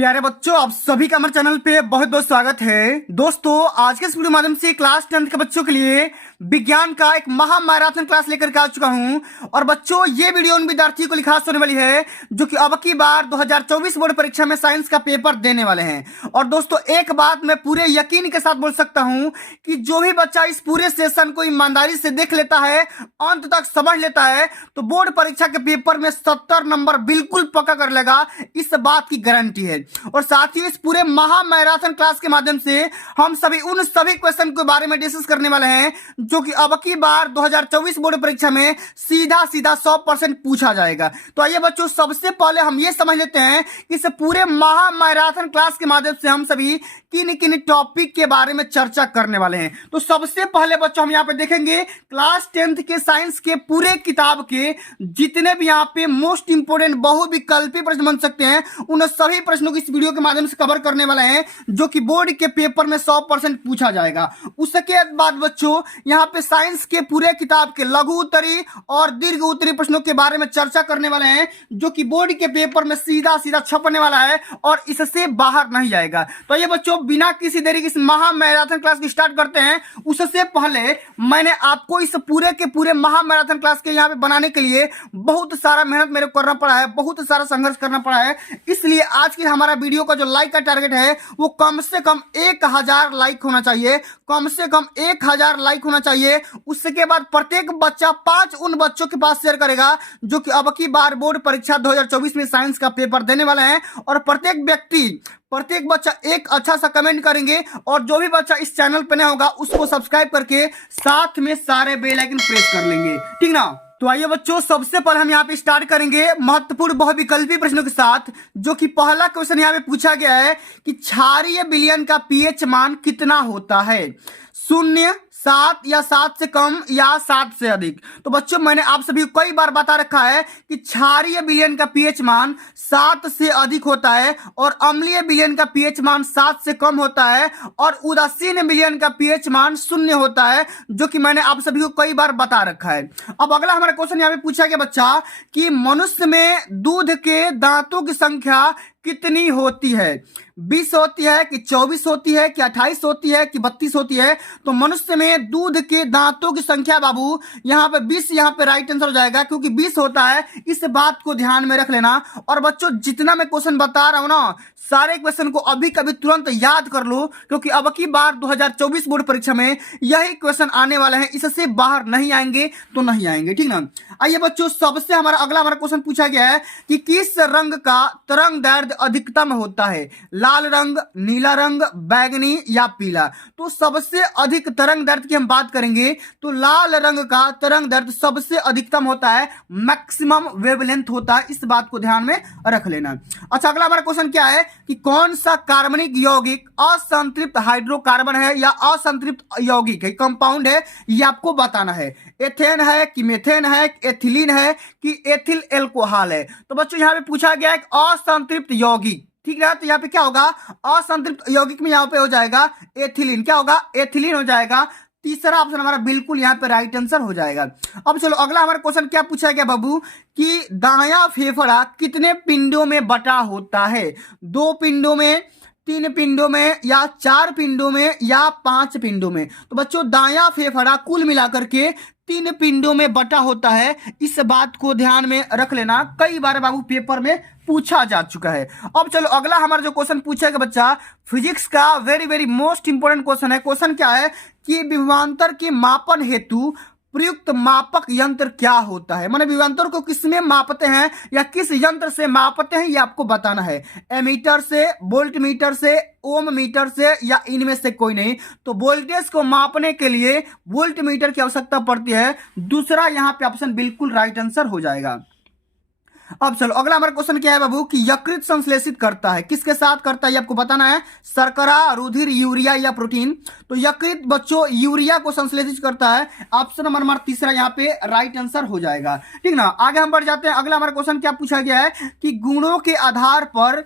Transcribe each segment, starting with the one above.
प्यारे बच्चों, आप सभी का हमारे चैनल पे बहुत बहुत स्वागत है। दोस्तों, आज के इस वीडियो माध्यम से क्लास 10th के बच्चों के लिए विज्ञान का एक महा मैराथन क्लास लेकर के आ चुका हूं। और बच्चों, ये वीडियो उन विद्यार्थियों के लिए खास होने वाली है जो कि अब की बार 2024 बोर्ड परीक्षा में साइंस का पेपर देने वाले हैं। और दोस्तों, एक बात मैं पूरे यकीन के साथ बोल सकता हूं कि जो भी बच्चा इस पूरे सेशन को ईमानदारी से देख लेता है, अंत तक समझ लेता है, तो बोर्ड परीक्षा के पेपर में 70 नंबर बिल्कुल पक्का कर लेगा। इस बात की गारंटी है। और साथ ही इस पूरे महा मैराथन क्लास के माध्यम से हम उन सभी क्वेश्चन के बारे में डिस्कस करने वाले हैं जो कि अब की बार 2024 बोर्ड परीक्षा में सीधा सीधा 100% पूछा जाएगा। तो आइए बच्चों, सबसे पहले हम ये समझ लेते हैं कि इस पूरे महा मैराथन क्लास के माध्यम से हम सभी किन किन टॉपिक के बारे में चर्चा करने वाले हैं। तो सबसे पहले बच्चों, हम यहाँ पे देखेंगे क्लास 10th के साइंस के पूरे किताब के जितने भी यहाँ पे मोस्ट इंपोर्टेंट बहुविकल्पी प्रश्न बन सकते हैं, उन सभी प्रश्नों को इस वीडियो के माध्यम से कवर करने वाले हैं जो कि बोर्ड के पेपर में 100% पूछा जाएगा। उसके बाद बच्चों, यहाँ पे साइंस के पूरे किताब के लघु उत्तरी और दीर्घ उत्तरी प्रश्नों के बारे में चर्चा करने वाले हैं जो कि बोर्ड के पेपर में सीधा सीधा छपने वाला है और इससे बाहर नहीं जाएगा। तो ये बच्चों, बिना किसी देरी के इस महा मैराथन क्लास की स्टार्ट करते हैं। उससे पहले मैंने आपको इस पूरे के पूरे महा मैराथन क्लास के यहाँ पे बनाने के लिए बहुत सारा मेहनत मेरे को करना पड़ा है, बहुत सारा संघर्ष करना पड़ा है। इसलिए आज की हमारा वीडियो का जो लाइक का टारगेट है वो कम से कम 1000 लाइक होना चाहिए, कम से कम 1000 लाइक होना चाहिए। उसके बाद प्रत्येक बच्चा 5 उन बच्चों के पास शेयर करेगा जो कि अब की बार बोर्ड परीक्षा 2024 में साइंस का पेपर देने वाले हैं। और प्रत्येक बच्चा एक अच्छा सा कमेंट करेंगे और जो भी बच्चा इस चैनल पे नया होगा उसको सब्सक्राइब करके साथ में सारे बेल आइकन प्रेस कर लेंगे, ठीक ना। तो आइए बच्चों, सबसे पहले हम यहाँ पे स्टार्ट करेंगे महत्वपूर्ण बहुविकल्पी प्रश्नों के साथ। जो कि पहला क्वेश्चन यहाँ पे पूछा गया है कि क्षारीय विलयन का पीएच मान कितना होता है? 0, 7 या 7 से कम या 7 से अधिक। तो बच्चों, मैंने आप सभी को कई बार बता रखा है कि क्षारीय विलयन का पीएच मान 7 से अधिक होता है और अम्लीय विलयन का पीएच मान 7 से कम होता है और उदासीन विलयन का पीएच मान 0 होता है, जो कि मैंने आप सभी को कई बार बता रखा है। अब अगला हमारा क्वेश्चन यहाँ पे पूछा गया बच्चा कि मनुष्य में दूध के दांतों की संख्या कितनी होती है? 20 होती है कि 24 होती है कि 28 होती है कि 32 होती है? तो मनुष्य में दूध के दांतों की संख्या बाबू यहाँ पे 20 यहाँ पे राइट आंसर हो जाएगा, क्योंकि 20 होता है। इस बात को ध्यान में रख लेना। और बच्चों, जितना मैं क्वेश्चन बता रहा हूं ना, सारे क्वेश्चन को अभी कभी तुरंत याद कर लो, क्योंकि अब की बार 2024 बोर्ड परीक्षा में यही क्वेश्चन आने वाले हैं। इससे बाहर नहीं आएंगे तो नहीं आएंगे, ठीक ना। आइए बच्चों, सबसे अगला हमारा क्वेश्चन पूछा गया है कि किस रंग का तरंग दैर्ध्य अधिकतम होता है? लाल रंग, नीला रंग, बैगनी या पीला? तो सबसे अधिक तरंग दैर्ध्य की हम बात करेंगे तो लाल रंग का तरंग दैर्ध्य सबसे अधिकतम होता है, मैक्सिमम वेवलेंथ होता है। इस बात को ध्यान में रख लेना। अच्छा, अगला हमारा क्वेश्चन क्या है कि कौन सा कार्बनिक यौगिक असंतृप्त हाइड्रोकार्बन है या असंतृप्त यौगिक है, कंपाउंड है, ये आपको बताना है। एथेन है कि मेथेन है, एथिलीन है कि एथिल एल्कोहल है? तो बच्चों, यहाँ पे पूछा गया है असंतृप्त यौगिक, ठीक है। तो यहाँ पे क्या होगा? असंतृप्त यौगिक में यहाँ पे हो जाएगा एथिलीन। क्या होगा? एथिलीन हो जाएगा। तीसरा ऑप्शन हमारा बिल्कुल यहाँ पे राइट आंसर हो जाएगा। अब चलो, अगला हमारा क्वेश्चन क्या पूछा गया बाबू कि दायां फेफड़ा कितने पिंडों में बटा होता है? 2 पिंडों में, 3 पिंडों में या 4 पिंडों में या 5 पिंडों में? तो बच्चों, दायां फेफड़ा कुल मिलाकर के 3 पिंडों में बटा होता है। इस बात को ध्यान में रख लेना, कई बार बाबू पेपर में पूछा जा चुका है। अब चलो, अगला हमारा जो क्वेश्चन पूछेगा बच्चा, फिजिक्स का very very most important question है। क्वेश्चन क्या है कि विभवांतर के मापन हेतु प्रयुक्त मापक यंत्र क्या होता है? माने विभवांतर को किसमें मापते हैं या किस यंत्र से मापते हैं, ये आपको बताना है। एमीटर से, वोल्ट मीटर से, ओम मीटर से या इनमें से कोई नहीं? तो वोल्टेज को मापने के लिए वोल्ट मीटर की आवश्यकता पड़ती है। दूसरा यहाँ पे ऑप्शन बिल्कुल राइट आंसर हो जाएगा। अब चलो, अगला हमारा क्वेश्चन क्या है बाबू कि यकृत संश्लेषित करता है, किसके साथ करता है ये आपको बताना है। शर्करा, रुधिर, यूरिया या प्रोटीन? तो यकृत बच्चों यूरिया को संश्लेषित करता है। ऑप्शन नंबर हमारा तीसरा यहाँ पे राइट आंसर हो जाएगा, ठीक ना। आगे हम बढ़ जाते हैं। अगला हमारा क्वेश्चन क्या पूछा गया है कि गुणों के आधार पर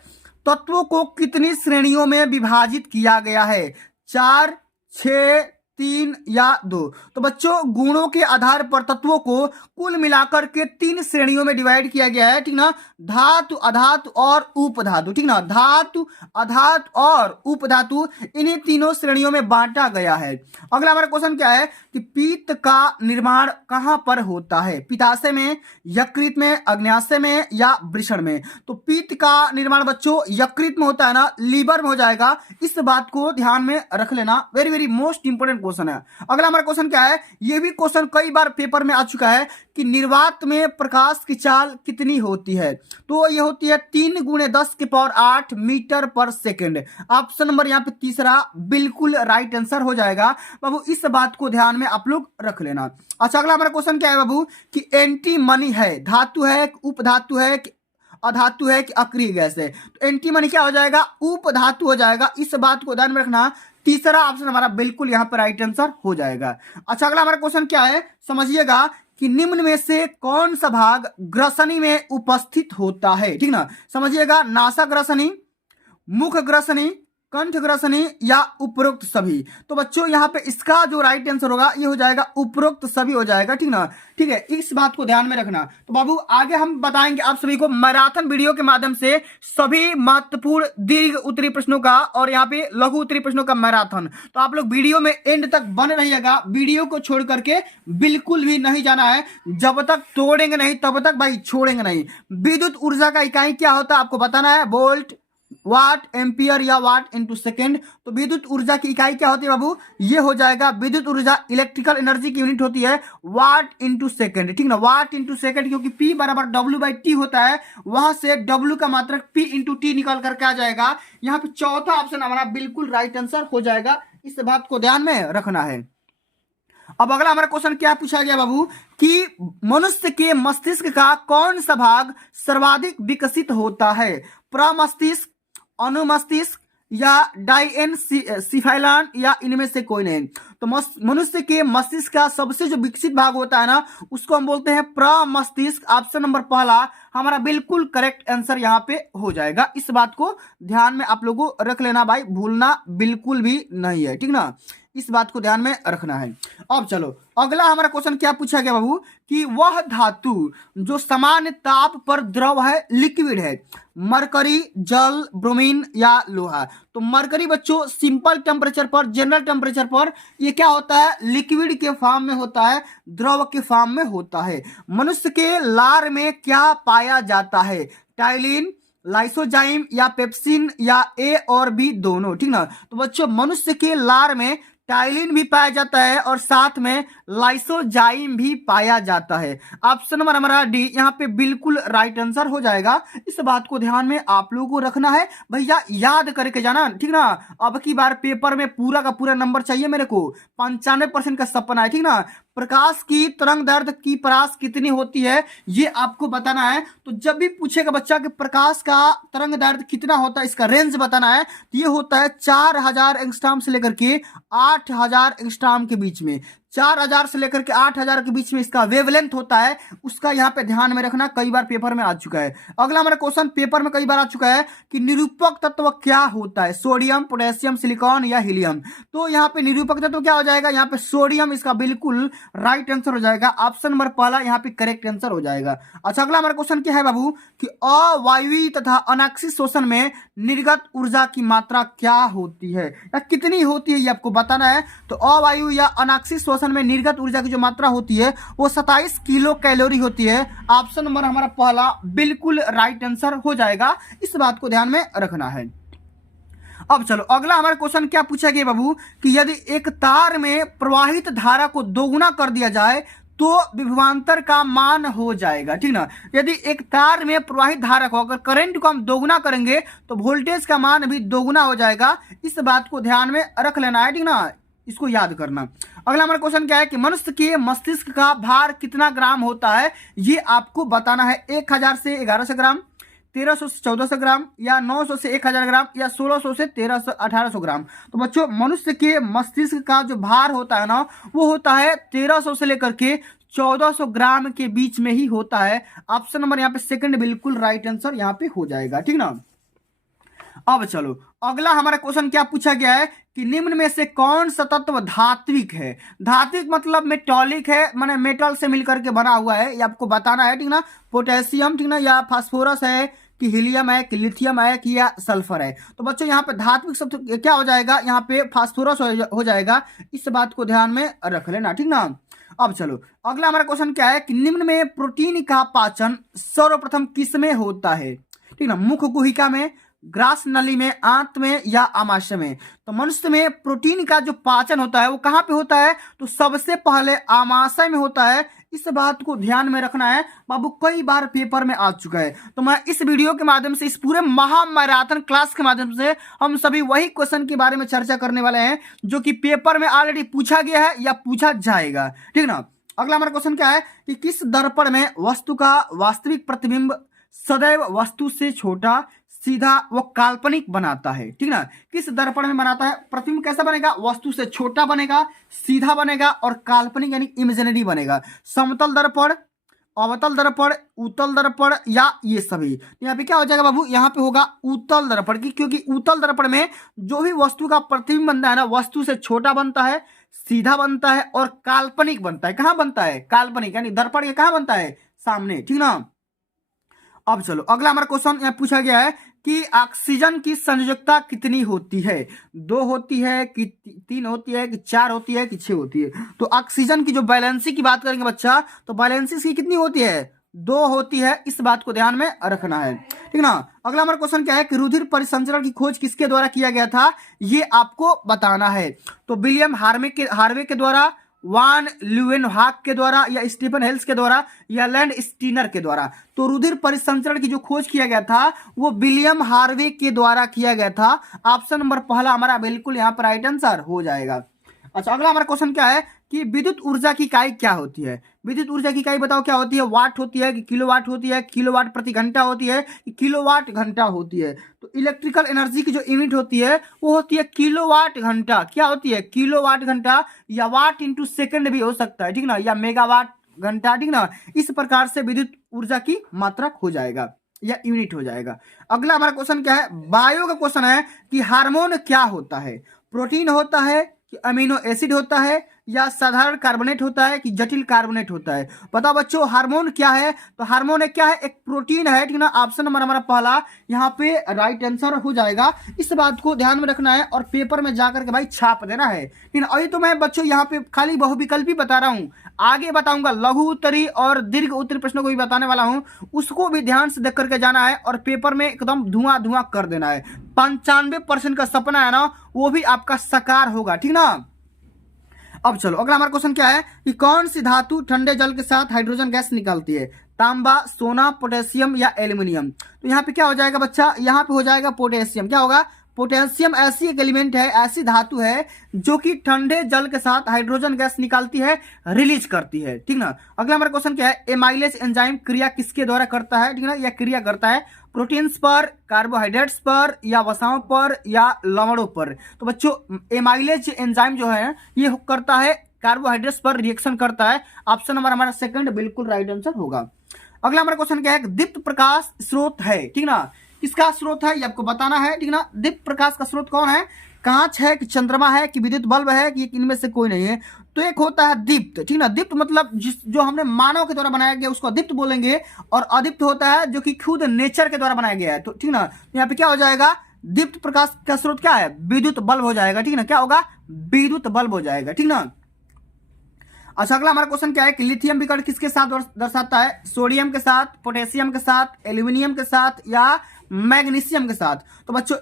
तत्वों को कितनी श्रेणियों में विभाजित किया गया है? 4, 6, 3 या 2। तो बच्चों गुणों के आधार पर तत्वों को कुल मिलाकर के 3 श्रेणियों में डिवाइड किया गया है, ठीक ना। धातु, अधातु और उपधातु, ठीक ना। धातु, अधातु और उपधातु, इन्हीं तीनों श्रेणियों में बांटा गया है। अगला हमारा क्वेश्चन क्या है कि पीत्त का निर्माण कहां पर होता है? पित्ताशय में, यकृत में, अग्न्याशय में या वृषण में? तो पीत्त का निर्माण बच्चों यकृत में होता है ना, लीवर में हो जाएगा। इस बात को ध्यान में रख लेना, very very most important question है। अगला हमारा क्वेश्चन क्या है, यह भी क्वेश्चन कई बार पेपर में आ चुका है कि निर्वात में प्रकाश की चाल कितनी होती है? तो ये होती है 3 × 10⁸ मीटर पर सेकेंड। ऑप्शन नंबर यहाँ पे तीसरा बिल्कुल राइट आंसर हो जाएगा बाबू। इस बात को ध्यान में आप लोग रख लेना। अच्छा, अगला हमारा क्वेश्चन क्या है बाबू कि एंटीमनी है, धातु है, उपधातु है, अधातु है कि अक्रिय गैस है? तो एंटीमनी क्या हो जाएगा? उपधातु हो जाएगा। इस बात को ध्यान में रखना, तीसरा ऑप्शन हमारा बिल्कुल यहाँ पर राइट आंसर हो जाएगा। अच्छा, अगला हमारा क्वेश्चन क्या है, समझिएगा कि निम्न में से कौन सा भाग ग्रसनी में उपस्थित होता है? ठीक ना, समझिएगा। नासा ग्रसनी, मुख ग्रसनी, कंठ ग्रसनी या उपरोक्त सभी? तो बच्चों यहाँ पे इसका जो राइट आंसर होगा ये हो जाएगा उपरोक्त सभी हो जाएगा, ठीक ना। ठीक है, इस बात को ध्यान में रखना। तो बाबू आगे हम बताएंगे आप सभी को मैराथन वीडियो के माध्यम से सभी महत्वपूर्ण दीर्घ उत्तरी प्रश्नों का और यहाँ पे लघु उत्तरी प्रश्नों का मैराथन। तो आप लोग वीडियो में एंड तक बने रहिएगा, वीडियो को छोड़ करके बिल्कुल भी नहीं जाना है। जब तक तोड़ेंगे नहीं तब तक भाई छोड़ेंगे नहीं। विद्युत ऊर्जा का इकाई क्या होता है आपको बताना है, वोल्ट, वाट, एम्पियर या वाट इंटू सेकेंड। तो विद्युत ऊर्जा की इकाई क्या होती है बाबू? ये हो जाएगा विद्युत ऊर्जा, इलेक्ट्रिकल एनर्जी की यूनिट होती है वाट इंटू सेकेंड, ठीक ना। वाट इंटू सेकेंड, क्योंकि P बराबर W/T होता है, वहां से W का मात्रक P इंटू T निकाल करके आ जाएगा। यहाँ पे चौथा ऑप्शन हमारा बिल्कुल राइट आंसर हो जाएगा। इस बात को ध्यान में रखना है। अब अगला हमारा क्वेश्चन क्या पूछा गया बाबू कि मनुष्य के मस्तिष्क का कौन सा भाग सर्वाधिक विकसित होता है? प्रमस्तिष्क, अनुमस्तिष्क या डाइएनसेफेलॉन या इनमें से कोई नहीं? तो मनुष्य के मस्तिष्क का सबसे जो विकसित भाग होता है ना, उसको हम बोलते हैं प्रमस्तिष्क। ऑप्शन नंबर पहला हमारा बिल्कुल करेक्ट आंसर यहाँ पे हो जाएगा। इस बात को ध्यान में आप लोगों को रख लेना भाई, भूलना बिल्कुल भी नहीं है, ठीक ना। इस बात को ध्यान में रखना है। अब चलो अगला हमारा क्वेश्चन क्या पूछा गया बाबू कि वह धातु जो सामान्य ताप पर द्रव है, लिक्विड है, मरकरी, जल, ब्रोमीन या लोहा? तो मरकरी बच्चों सिंपल टेम्परेचर पर, जनरल टेम्परेचर पर ये क्या होता है? लिक्विड के फॉर्म में होता है, द्रव के फॉर्म में होता है। मनुष्य के लार में क्या पाया जाता है? टाइलिन, लाइसोजाइम या पेप्सिन या ए और बी दोनों, ठीक ना। तो बच्चों मनुष्य के लार में टाइलिन भी पाया जाता है और साथ में लाइसोजाइम भी पाया जाता है। ऑप्शन नंबर हमारा डी यहाँ पे बिल्कुल राइट आंसर हो जाएगा। इस बात को ध्यान में आप लोगों को रखना है भैया, याद करके जाना, ठीक ना। अब की बार पेपर में पूरा का पूरा नंबर चाहिए मेरे को, 95% का सपना है, ठीक ना। प्रकाश की तरंग दैर्ध्य की परास कितनी होती है ये आपको बताना है। तो जब भी पूछेगा बच्चा कि प्रकाश का तरंग दैर्ध्य कितना होता है, इसका रेंज बताना है, तो ये होता है 4000 एंगस्ट्रॉम से लेकर के 8000 एंगस्ट्रॉम के बीच में। 4000 से लेकर के 8000 के बीच में इसका वेवलेंथ होता है, उसका यहाँ पे ध्यान में रखना, कई बार पेपर में आ चुका है। अगला हमारा क्वेश्चन पेपर में कई बार आ चुका है कि निरूपक तत्व क्या होता है? सोडियम, पोटेशियम, सिलिकॉन या हीलियम? तो यहाँ पे निरूपक तत्व क्या हो जाएगा? यहाँ पे सोडियम इसका बिल्कुल राइट आंसर हो जाएगा। ऑप्शन नंबर पहला यहाँ पे करेक्ट आंसर हो जाएगा। अच्छा, अगला हमारा क्वेश्चन क्या है बाबू कि अवायवीय तथा अनाक्षिक शोषण में निर्गत ऊर्जा की मात्रा क्या होती है या कितनी होती है ये आपको बताना है। तो अवायवीय या अनाक्षिक शोषण में निर्गत ऊर्जा की जो मात्रा होती है वो 27 किलो कैलोरी होती है। ऑप्शन नंबर हमारा पहला बिल्कुल राइट आंसर हो जाएगा। इस बात को ध्यान में रखना है। अब चलो अगला हमारा क्वेश्चन क्या पूछा गया बाबू कि यदि एक तार में प्रवाहित धारा को दोगुना कर दिया जाए तो विभवांतर का मान हो जाएगा, ठीक ना। यदि एक तार में प्रवाहित धारा को, अगर करंट को हम दोगुना करेंगे तो वोल्टेज का मान भी दोगुना हो जाएगा। इस बात को ध्यान में रख लेना है, ठीक ना, इसको याद करना। अगला हमारा क्वेश्चन क्या है कि मनुष्य के मस्तिष्क का भार कितना ग्राम होता है ये आपको बताना है। 1000 से 1100 ग्राम, 1300 से 1400 ग्राम या 900 से 1000 ग्राम या 1600 से 1800 ग्राम? तो बच्चों मनुष्य के मस्तिष्क का जो भार होता है ना वो होता है 1300 से लेकर के 1400 ग्राम के बीच में ही होता है। ऑप्शन नंबर यहाँ पे सेकंड बिल्कुल राइट आंसर यहाँ पे हो जाएगा, ठीक ना। अब चलो अगला हमारा क्वेश्चन क्या पूछा गया है कि निम्न में से कौन सा तत्व धात्विक है। धात्विक मतलब मेटॉलिक है, माने मेटल से मिलकर के बना हुआ है, ये आपको बताना है, ठीक ना। पोटेशियम, ठीक ना, या फास्फोरस है कि हीलियम है कि लिथियम है कि या सल्फर है। तो बच्चों यहाँ पे धात्विक शब्द क्या हो जाएगा, यहाँ पे फास्फोरस हो जाएगा। इस बात को ध्यान में रख लेना, ठीक ना। अब चलो अगला हमारा क्वेश्चन क्या है कि निम्न में प्रोटीन का पाचन सर्वप्रथम किस में होता है, ठीक ना। मुख गुहिका में, ग्रास नली में, आंत में या आमाशय में। तो मनुष्य में प्रोटीन का जो पाचन होता है वो कहाँ पे होता है, तो सबसे पहले आमाशय में होता है। इस बात को ध्यान में रखना है बाबू, कई बार पेपर में आ चुका है। तो मैं इस वीडियो के माध्यम से, इस पूरे महामैराथन क्लास के माध्यम से हम सभी वही क्वेश्चन के बारे में चर्चा करने वाले हैं जो कि पेपर में ऑलरेडी पूछा गया है या पूछा जाएगा, ठीक ना। अगला हमारा क्वेश्चन क्या है कि किस दर्पण में वस्तु का वास्तविक प्रतिबिंब सदैव वस्तु से छोटा, सीधा व काल्पनिक बनाता है, ठीक ना। किस दर्पण में बनाता है, प्रतिबिंब कैसा बनेगा, वस्तु से छोटा बनेगा, सीधा बनेगा और काल्पनिक यानी इमेजिनरी बनेगा। समतल दर्पण, अवतल दर्पण, उत्तल दर्पण या ये सभी। यहाँ पे क्या हो जाएगा बाबू, यहाँ पे होगा उत्तल दर्पण की, क्योंकि उत्तल दर्पण में जो भी वस्तु का प्रतिबिंब बनता है ना, वस्तु से छोटा बनता है, सीधा बनता है और काल्पनिक बनता है। कहाँ बनता है, काल्पनिक, यानी दर्पण के कहाँ बनता है, सामने, ठीक ना। अब चलो अगला हमारा क्वेश्चन यहाँ पूछा गया है कि ऑक्सीजन की संयोजकता कितनी होती है, 2 होती है कि 3 होती है कि 4 होती है कि 6 होती है। तो ऑक्सीजन की जो बैलेंसी की बात करेंगे बच्चा, तो बैलेंसी इसकी कितनी होती है, 2 होती है। इस बात को ध्यान में रखना है, ठीक ना। अगला हमारा क्वेश्चन क्या है कि रुधिर परिसंचरण की खोज किसके द्वारा किया गया था, ये आपको बताना है। तो विलियम हार्वे के द्वारा, वान ल्यूवेनहॉक के द्वारा या स्टीफन हेल्स के द्वारा या लैंड स्टीनर के द्वारा। तो रुधिर परिसंचरण की जो खोज किया गया था वो विलियम हार्वे के द्वारा किया गया था। ऑप्शन नंबर पहला हमारा बिल्कुल यहाँ पर राइट आंसर हो जाएगा। अच्छा अगला हमारा क्वेश्चन क्या है कि विद्युत ऊर्जा की इकाई क्या होती है। विद्युत ऊर्जा की इकाई बताओ क्या होती है, वाट होती है कि किलोवाट होती है, किलोवाट प्रति घंटा होती है कि किलोवाट घंटा होती है। तो इलेक्ट्रिकल एनर्जी की जो यूनिट होती है वो होती है किलोवाट घंटा। क्या होती है, किलोवाट घंटा, या वाट इंटू सेकेंड भी हो सकता है, ठीक ना, या मेगावाट घंटा, ठीक ना। इस प्रकार से विद्युत ऊर्जा की मात्रक हो जाएगा या यूनिट हो जाएगा। अगला हमारा क्वेश्चन क्या है, बायो का क्वेश्चन है कि हार्मोन क्या होता है, प्रोटीन होता है कि अमीनो एसिड होता है या साधारण कार्बोनेट होता है कि जटिल कार्बोनेट होता है। बताओ बच्चों हार्मोन क्या है, तो हार्मोन एक क्या है, एक प्रोटीन है, ठीक ना। ऑप्शन नंबर हमारा पहला यहाँ पे राइट आंसर हो जाएगा। इस बात को ध्यान में रखना है और पेपर में जाकर के भाई छाप देना है, ठीक ना। अभी तो मैं बच्चों यहाँ पे खाली बहुविकल्पी बता रहा हूँ, आगे बताऊंगा लघु उत्तरी और दीर्घ उत्तरी प्रश्नों को भी बताने वाला हूँ, उसको भी ध्यान से देख करके जाना है और पेपर में एकदम धुआं धुआं कर देना है। 95% का सपना है ना वो भी आपका साकार होगा, ठीक ना। अब चलो अगला हमारा क्वेश्चन क्या है कि कौन सी धातु ठंडे जल के साथ हाइड्रोजन गैस निकालती है, तांबा, सोना, पोटेशियम या एल्यूमिनियम। तो यहाँ पे क्या हो जाएगा बच्चा, यहाँ पे हो जाएगा पोटेशियम। क्या होगा, पोटेशियम ऐसी एक एलिमेंट है, ऐसी धातु है जो कि ठंडे जल के साथ हाइड्रोजन गैस निकालती है, रिलीज करती है, ठीक ना। अगला हमारा क्वेश्चन क्या है, एमाइलेज एंजाइम क्रिया किसके द्वारा करता है, ठीक ना, या क्रिया करता है प्रोटीन्स पर, कार्बोहाइड्रेट्स पर या वसाओं पर या लवणों पर। तो बच्चों एमाइलेज एंजाइम जो है ये करता है कार्बोहाइड्रेट्स पर रिएक्शन करता है। ऑप्शन नंबर हमारा सेकंड बिल्कुल राइट आंसर होगा। अगला हमारा क्वेश्चन क्या है, दीप्त प्रकाश स्रोत है, ठीक ना, किसका स्रोत है ये आपको बताना है, ठीक ना। दीप्त प्रकाश का स्रोत कौन है, कांच है कि चंद्रमा है कि विद्युत बल्ब है कि इनमें से कोई नहीं है। तो एक होता है दीप्त, ठीक ना। दीप्त मतलब जो हमने मानव के द्वारा बनाया गया उसको दीप्त बोलेंगे, और अदीप्त होता है जो कि खुद नेचर के द्वारा बनाया गया है, तो ठीक ना। यहाँ पे क्या हो जाएगा, दीप्त प्रकाश का स्रोत क्या है, विद्युत बल्ब हो जाएगा, ठीक ना। क्या होगा, विद्युत बल्ब हो जाएगा, ठीक ना। अच्छा अगला हमारा क्वेश्चन क्या है कि लिथियम विकर्ण किसके साथ दर्शाता है, सोडियम के साथ, पोटेशियम के साथ, एल्यूमिनियम के साथ या मैग्नीशियम के साथ। तो बच्चों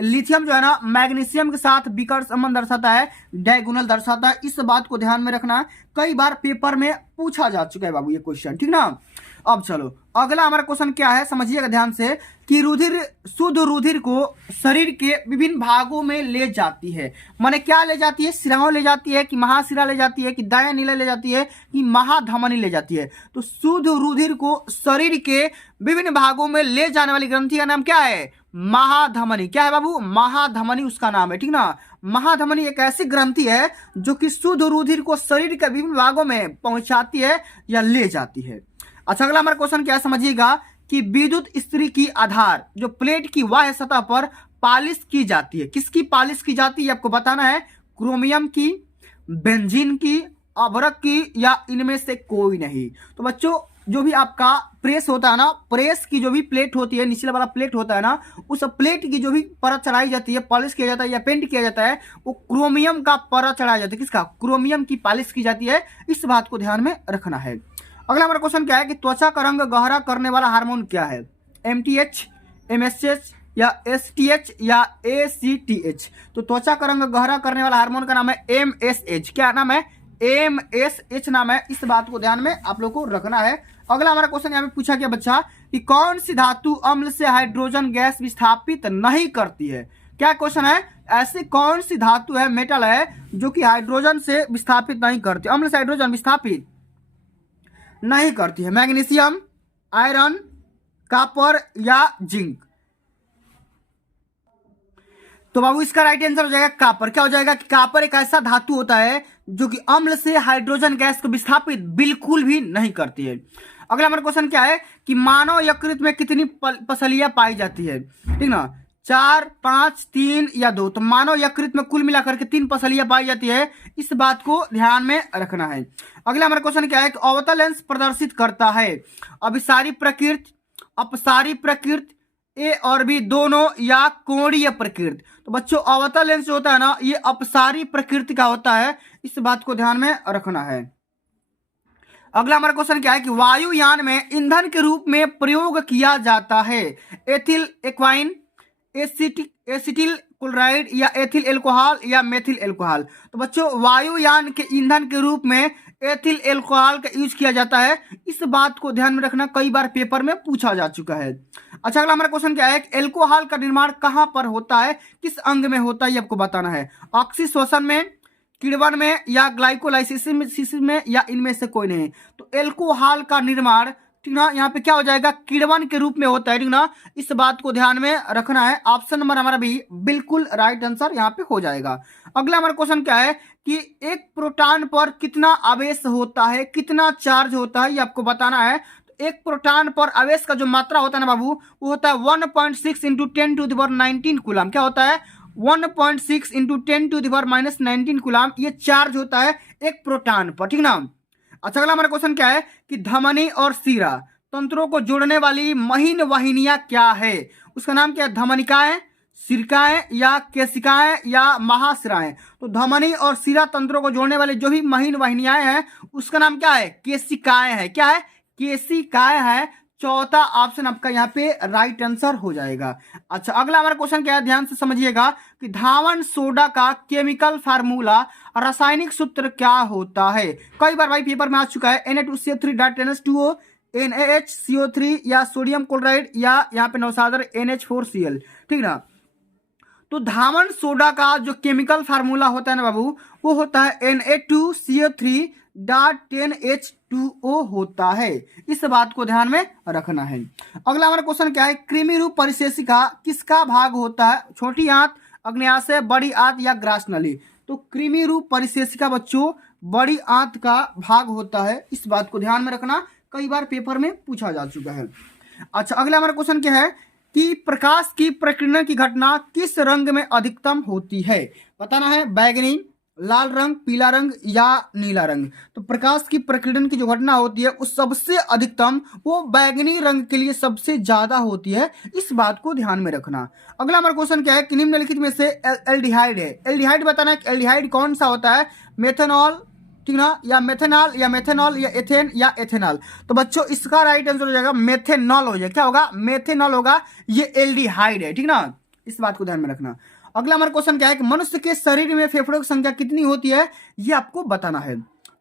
लिथियम जो है ना मैग्नीशियम के साथ विकर्ण संबंध दर्शाता है, डायगोनल दर्शाता है। इस बात को ध्यान में रखना है, कई बार पेपर में पूछा जा चुका है बाबू ये क्वेश्चन, ठीक ना। अब चलो अगला हमारा क्वेश्चन क्या है, समझिएगा ध्यान से कि रुधिर, शुद्ध रुधिर को शरीर के विभिन्न भागों में ले जाती है। माने क्या ले जाती है, सिराओं ले जाती है कि महाशिरा ले जाती है कि दायां नीला ले जाती है कि महाधमनी ले जाती है। तो शुद्ध रुधिर को शरीर के विभिन्न भागों में ले जाने वाली ग्रंथि का नाम क्या है, महाधमनी। क्या है बाबू, महाधमनी उसका नाम है, ठीक ना। महाधमनी एक ऐसी ग्रंथि है जो कि शुद्ध रुधिर को शरीर के विभिन्न भागों में पहुंचाती है या ले जाती है। अच्छा अगला हमारा क्वेश्चन क्या है, समझिएगा कि विद्युत स्त्री की आधार जो प्लेट की बाह्य सतह पर पालिश की जाती है। किसकी पालिश की जाती है आपको बताना है, क्रोमियम की, बेंजीन की, अभ्रक की, या इनमें से कोई नहीं। तो बच्चों जो भी आपका प्रेस होता है ना, प्रेस की जो भी प्लेट होती है, निचले वाला प्लेट होता है ना, उस प्लेट की जो भी परत चढ़ाई जाती है, पॉलिश किया जाता है या पेंट किया जाता है, वो क्रोमियम का परत चढ़ाया जाता है। किसका? क्रोमियम की पॉलिश की जाती है। इस बात को ध्यान में रखना है। अगला हमारा क्वेश्चन क्या है कि त्वचा का रंग गहरा करने वाला हार्मोन क्या है? MTH, MSH या STH या ACTH? तो त्वचा का रंग गहरा करने वाला हार्मोन का नाम है MSH। क्या नाम है? MSH नाम है। इस बात को ध्यान में आप लोग को रखना है। अगला हमारा क्वेश्चन यहाँ पे पूछा गया बच्चा कि कौन सी धातु अम्ल से हाइड्रोजन गैस विस्थापित नहीं करती है? क्या क्वेश्चन है? ऐसी कौन सी धातु है, मेटल है, जो कि हाइड्रोजन से विस्थापित नहीं करती, अम्ल से हाइड्रोजन विस्थापित नहीं करती है? मैग्नीशियम, आयरन, कॉपर या जिंक? तो बाबू इसका राइट आंसर हो जाएगा कॉपर। क्या हो जाएगा कि कॉपर एक ऐसा धातु होता है जो कि अम्ल से हाइड्रोजन गैस को विस्थापित बिल्कुल भी नहीं करती है। अगला हमारा क्वेश्चन क्या है कि मानव यकृत में कितनी पसलियां पाई जाती है? ठीक ना, 4, 5, 3 या 2? तो मानव यकृत में कुल मिलाकर के 3 पसलियां पाई जाती है। इस बात को ध्यान में रखना है। अगला हमारा क्वेश्चन क्या है कि अवतल लेंस प्रदर्शित करता है अभिसारी प्रकृति, अपसारी प्रकृति, ए और बी दोनों, या कोणीय प्रकृति? तो बच्चों अवतल लेंस जो होता है ना, ये अपसारी प्रकृति का होता है। इस बात को ध्यान में रखना है। अगला हमारा क्वेश्चन क्या है कि वायुयान में ईंधन के रूप में प्रयोग किया जाता है एथिल एक्वाइन, एसिटिल क्लोराइड या एथिल एल्कोहल या मेथिल एल्कोहल? तो बच्चों वायुयान के ईंधन के रूप में एथिल एल्कोहल का यूज किया जाता है। इस बात को ध्यान में रखना, कई बार पेपर में पूछा जा चुका है। अच्छा अगला हमारा क्वेश्चन क्या है कि एल्कोहल का निर्माण कहां पर होता है, किस अंग में होता है, ये आपको बताना है। ऑक्सीश्वसन में, किण्वन में, या ग्लाइकोलाइसिस में, या इनमें से कोई नहीं? तो एल्कोहल का निर्माण, ठीक ना, यहाँ पे क्या हो जाएगा, किण्वन के रूप में होता है। ठीक ना, इस बात को ध्यान में रखना है। ऑप्शन नंबर हमारा भी बिल्कुल राइट आंसर यहाँ पे हो जाएगा। अगला हमारा क्वेश्चन क्या है कि एक प्रोटॉन पर कितना आवेश होता है, कितना चार्ज होता है, ये आपको बताना है। तो एक प्रोटॉन पर आवेश का जो मात्रा होता है ना बाबू, वो होता है 1.6 इंटू 10⁻19 कूलम। क्या होता है? 1.6 इंटू 10⁻−19 कूलम ये चार्ज होता है एक प्रोटॉन पर। ठीक ना। अच्छा अगला हमारा क्वेश्चन क्या है कि धमनी और शिरा तंत्रों को जोड़ने वाली महीन वाहिनियां क्या है? उसका नाम क्या है? धमनिकाएं, सिरकाएं, या केशिकाएं, या महाशिराएं? तो धमनी और शिरा तंत्रों को जोड़ने वाली जो भी महीन वाहिनियां हैं उसका नाम क्या है? केशिकाएं है। क्या है? केशिकाएं है। चौथा ऑप्शन आपका यहाँ पे राइट आंसर हो जाएगा। अच्छा अगला हमारा क्वेश्चन क्या है, ध्यान से समझिएगा कि धावन सोडा का केमिकल फार्मूला, रासायनिक सूत्र क्या होता है? कई बार भाई पेपर में आ चुका है। Na2CO3.NH2O, NaHCO3, या सोडियम क्लोराइड, या यहाँ पे नौसादर NH4Cl। ठीक ना। तो धावन सोडा का जो केमिकल फार्मूला होता है ना बाबू, वो होता है Na2CO3.10H2O होता है। इस बात को ध्यान में रखना है। अगला हमारा क्वेश्चन क्या है, कृमि रूप परिशेषिका किसका भाग होता है? छोटी आंत, अग्न्याशय, बड़ी आंत, या ग्रास नली? तो कृमि रूप परिशेषिका बच्चों बड़ी आंत का भाग होता है। इस बात को ध्यान में रखना, कई बार पेपर में पूछा जा चुका है। अच्छा अगला हमारा क्वेश्चन क्या है कि प्रकाश की प्रकीर्णन की घटना किस रंग में अधिकतम होती है? बताना है, बैगनी, लाल रंग, पीला रंग, या नीला रंग? तो प्रकाश की प्रकीर्णन की जो घटना होती है उस सबसे अधिकतम वो बैगनी रंग के लिए सबसे ज्यादा होती है। इस बात को ध्यान में रखना। अगला हमारा क्वेश्चन क्या है कि निम्नलिखित में से एल्डिहाइड है। एल्डिहाइड बताना है कि एल्डिहाइड कौन सा होता है? मेथनॉल, ठीक ना, या मेथेनॉल, या मेथेनॉल, या एथेन, या एथेनॉल? तो बच्चों इसका राइट आंसर हो जाएगा मेथेनॉल हो जाएगा। क्या होगा? मेथेनॉल होगा। ये एल्डिहाइड है। ठीक ना, इस बात को ध्यान में रखना। अगला हमारा क्वेश्चन क्या है कि मनुष्य के शरीर में फेफड़ों की संख्या कितनी होती है? ये आपको बताना है।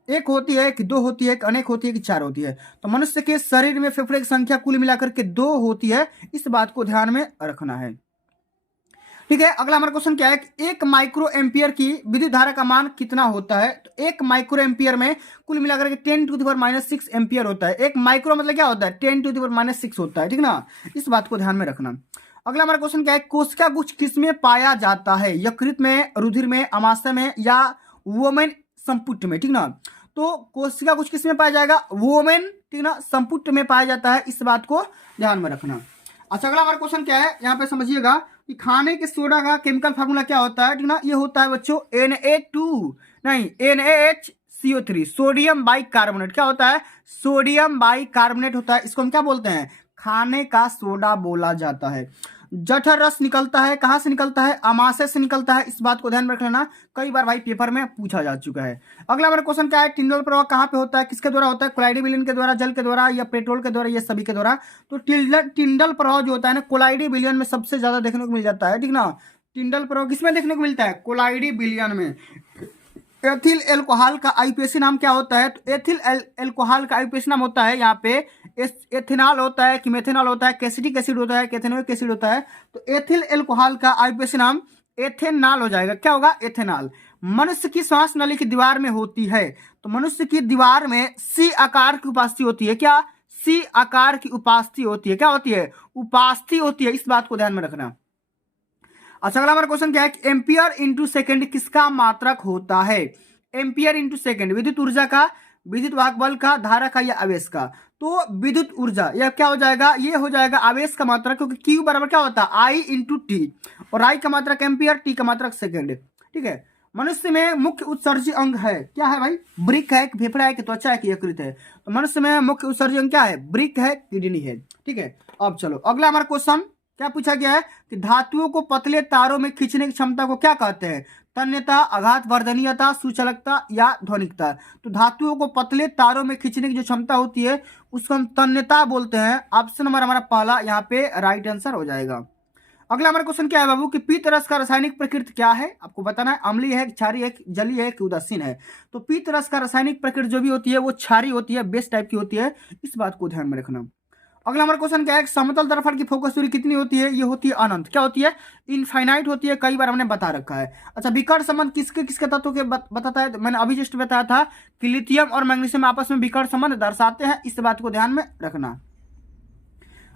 एक होती है कि दो होती है कि अनेक होती है कि चार होती है? तो मनुष्य के शरीर में फेफड़े की संख्या कुल मिलाकर के 2 होती है। इस बात को ध्यान में रखना है। ठीक है। अगला हमारा क्वेश्चन क्या है कि 1 माइक्रो एम्पियर की विद्युत धारा का मान कितना होता है? तो 1 माइक्रो एम्पियर में कुल मिलाकर के 10⁻⁻6 एम्पियर होता है। 1 माइक्रो मतलब क्या होता है? 10⁻⁻6 होता है। ठीक ना, इस बात को ध्यान में रखना। अगला हमारा क्वेश्चन क्या है, कोशिका गुच्छ किसमें पाया जाता है? यकृत में, रुधिर में, अमाशय में, या वोमेन संपुट में? ठीक ना, तो कोशिका गुच्छ किसमें पाया जाएगा? वोमेन, ठीक ना, संपुट में पाया जाता है। इस बात को ध्यान में रखना। अच्छा अगला हमारा क्वेश्चन क्या है, यहाँ पे समझिएगा, कि खाने के सोडा का केमिकल फार्मूला क्या होता है, ठीक ना, ये होता है बच्चों Na2 नहीं NaHCO3, सोडियम बाइकार्बोनेट। क्या होता है? सोडियम बाइकार्बोनेट होता है। इसको हम क्या बोलते हैं? खाने का सोडा बोला जाता है। जठर रस निकलता है, कहाँ से निकलता है? अमाशय से निकलता है। इस बात को ध्यान में रख लेना, कई बार भाई पेपर में पूछा जा चुका है। अगला हमारा क्वेश्चन क्या है? टिंडल प्रवाह कहाँ पे होता है, किसके द्वारा होता है? कोलाइडी विलयन के द्वारा, जल के द्वारा, या पेट्रोल के द्वारा, ये सभी के द्वारा। तो टिंडल प्रवाह जो होता है ना, कोलाइडी विलयन में सबसे ज्यादा देखने को मिल जाता है, ठीक ना। टिंडल प्रवाह किसमें देखने को मिलता है? कोलाइडी विलयन में। एथिल एल्कोहल का आईपीएसी नाम क्या होता है? तो एथिल एल्कोहल का आईपीएसी नाम होता है यहाँ पे एथेनॉल होता है कि मेथेनॉल होता है, कैसिटिक एसिड होता है, कैथेनोइक एसिड होता है। तो एथिल एल्कोहल का आईपीएसी नाम एथेनॉल हो जाएगा। क्या होगा? एथेनॉल। मनुष्य की श्वास नली की दीवार में होती है, तो मनुष्य की दीवार में सी आकार की उपास्थि होती है। क्या? सी आकार की उपास्थि होती है। क्या होती है? उपास्थि होती है। इस बात को ध्यान में रखना। अच्छा, अगला हमारा क्वेश्चन क्या है कि एम्पियर इंटू सेकेंड किसका मात्रक होता है? एम्पियर इंटू सेकेंड विद्युत ऊर्जा का, विद्युत वाहक बल का, धारा का, या आवेश का? तो विद्युत ऊर्जा, यह क्या हो जाएगा? ये हो जाएगा आवेश का मात्रक, क्योंकि क्यू बराबर क्या होता है? आई इंटू टी, और आई का मात्रक एम्पियर, टी का मात्रक सेकेंड। ठीक है। मनुष्य में मुख्य उत्सर्जी अंग है, क्या है भाई? ब्रिक है कि फेफड़ा है कि त्वचा है कि यकृत है? तो मनुष्य में मुख्य उत्सर्जी अंग क्या है? ब्रिक है, किडनी है। ठीक है। अब चलो अगला हमारा क्वेश्चन क्या पूछा गया है कि धातुओं को पतले तारों में खींचने की क्षमता को क्या कहते हैं? तन्यता, आघात वर्धनीयता, सुचालकता, या ध्वनिकता? तो धातुओं को पतले तारों में खींचने की जो क्षमता होती है उसको हम तन्यता बोलते हैं। ऑप्शन नंबर हमारा पहला यहाँ पे राइट आंसर हो जाएगा। अगला हमारा क्वेश्चन क्या है बाबू कि पीत रस का रासायनिक प्रकृति क्या है? आपको बताना है, अम्लीय है, क्षारीय है, जलीय है कि उदासीन है? तो पीत रस का रासायनिक प्रकृति जो भी होती है वो क्षारीय होती है, बेस टाइप की होती है। इस बात को ध्यान में रखना। अगला हमारा क्वेश्चन क्या है? समतल दर्पण की फोकस दूरी कितनी होती है? ये होती है अनंत। क्या होती है? इनफाइनाइट होती है, कई बार हमने बता रखा है। अच्छा, विकर्ण संबंध किसके किसके तत्वों के बताता है? मैंने अभी जस्ट बताया था कि लिथियम और मैग्नीशियम आपस में विकर्ण संबंध दर्शाते हैं। इस बात को ध्यान में रखना।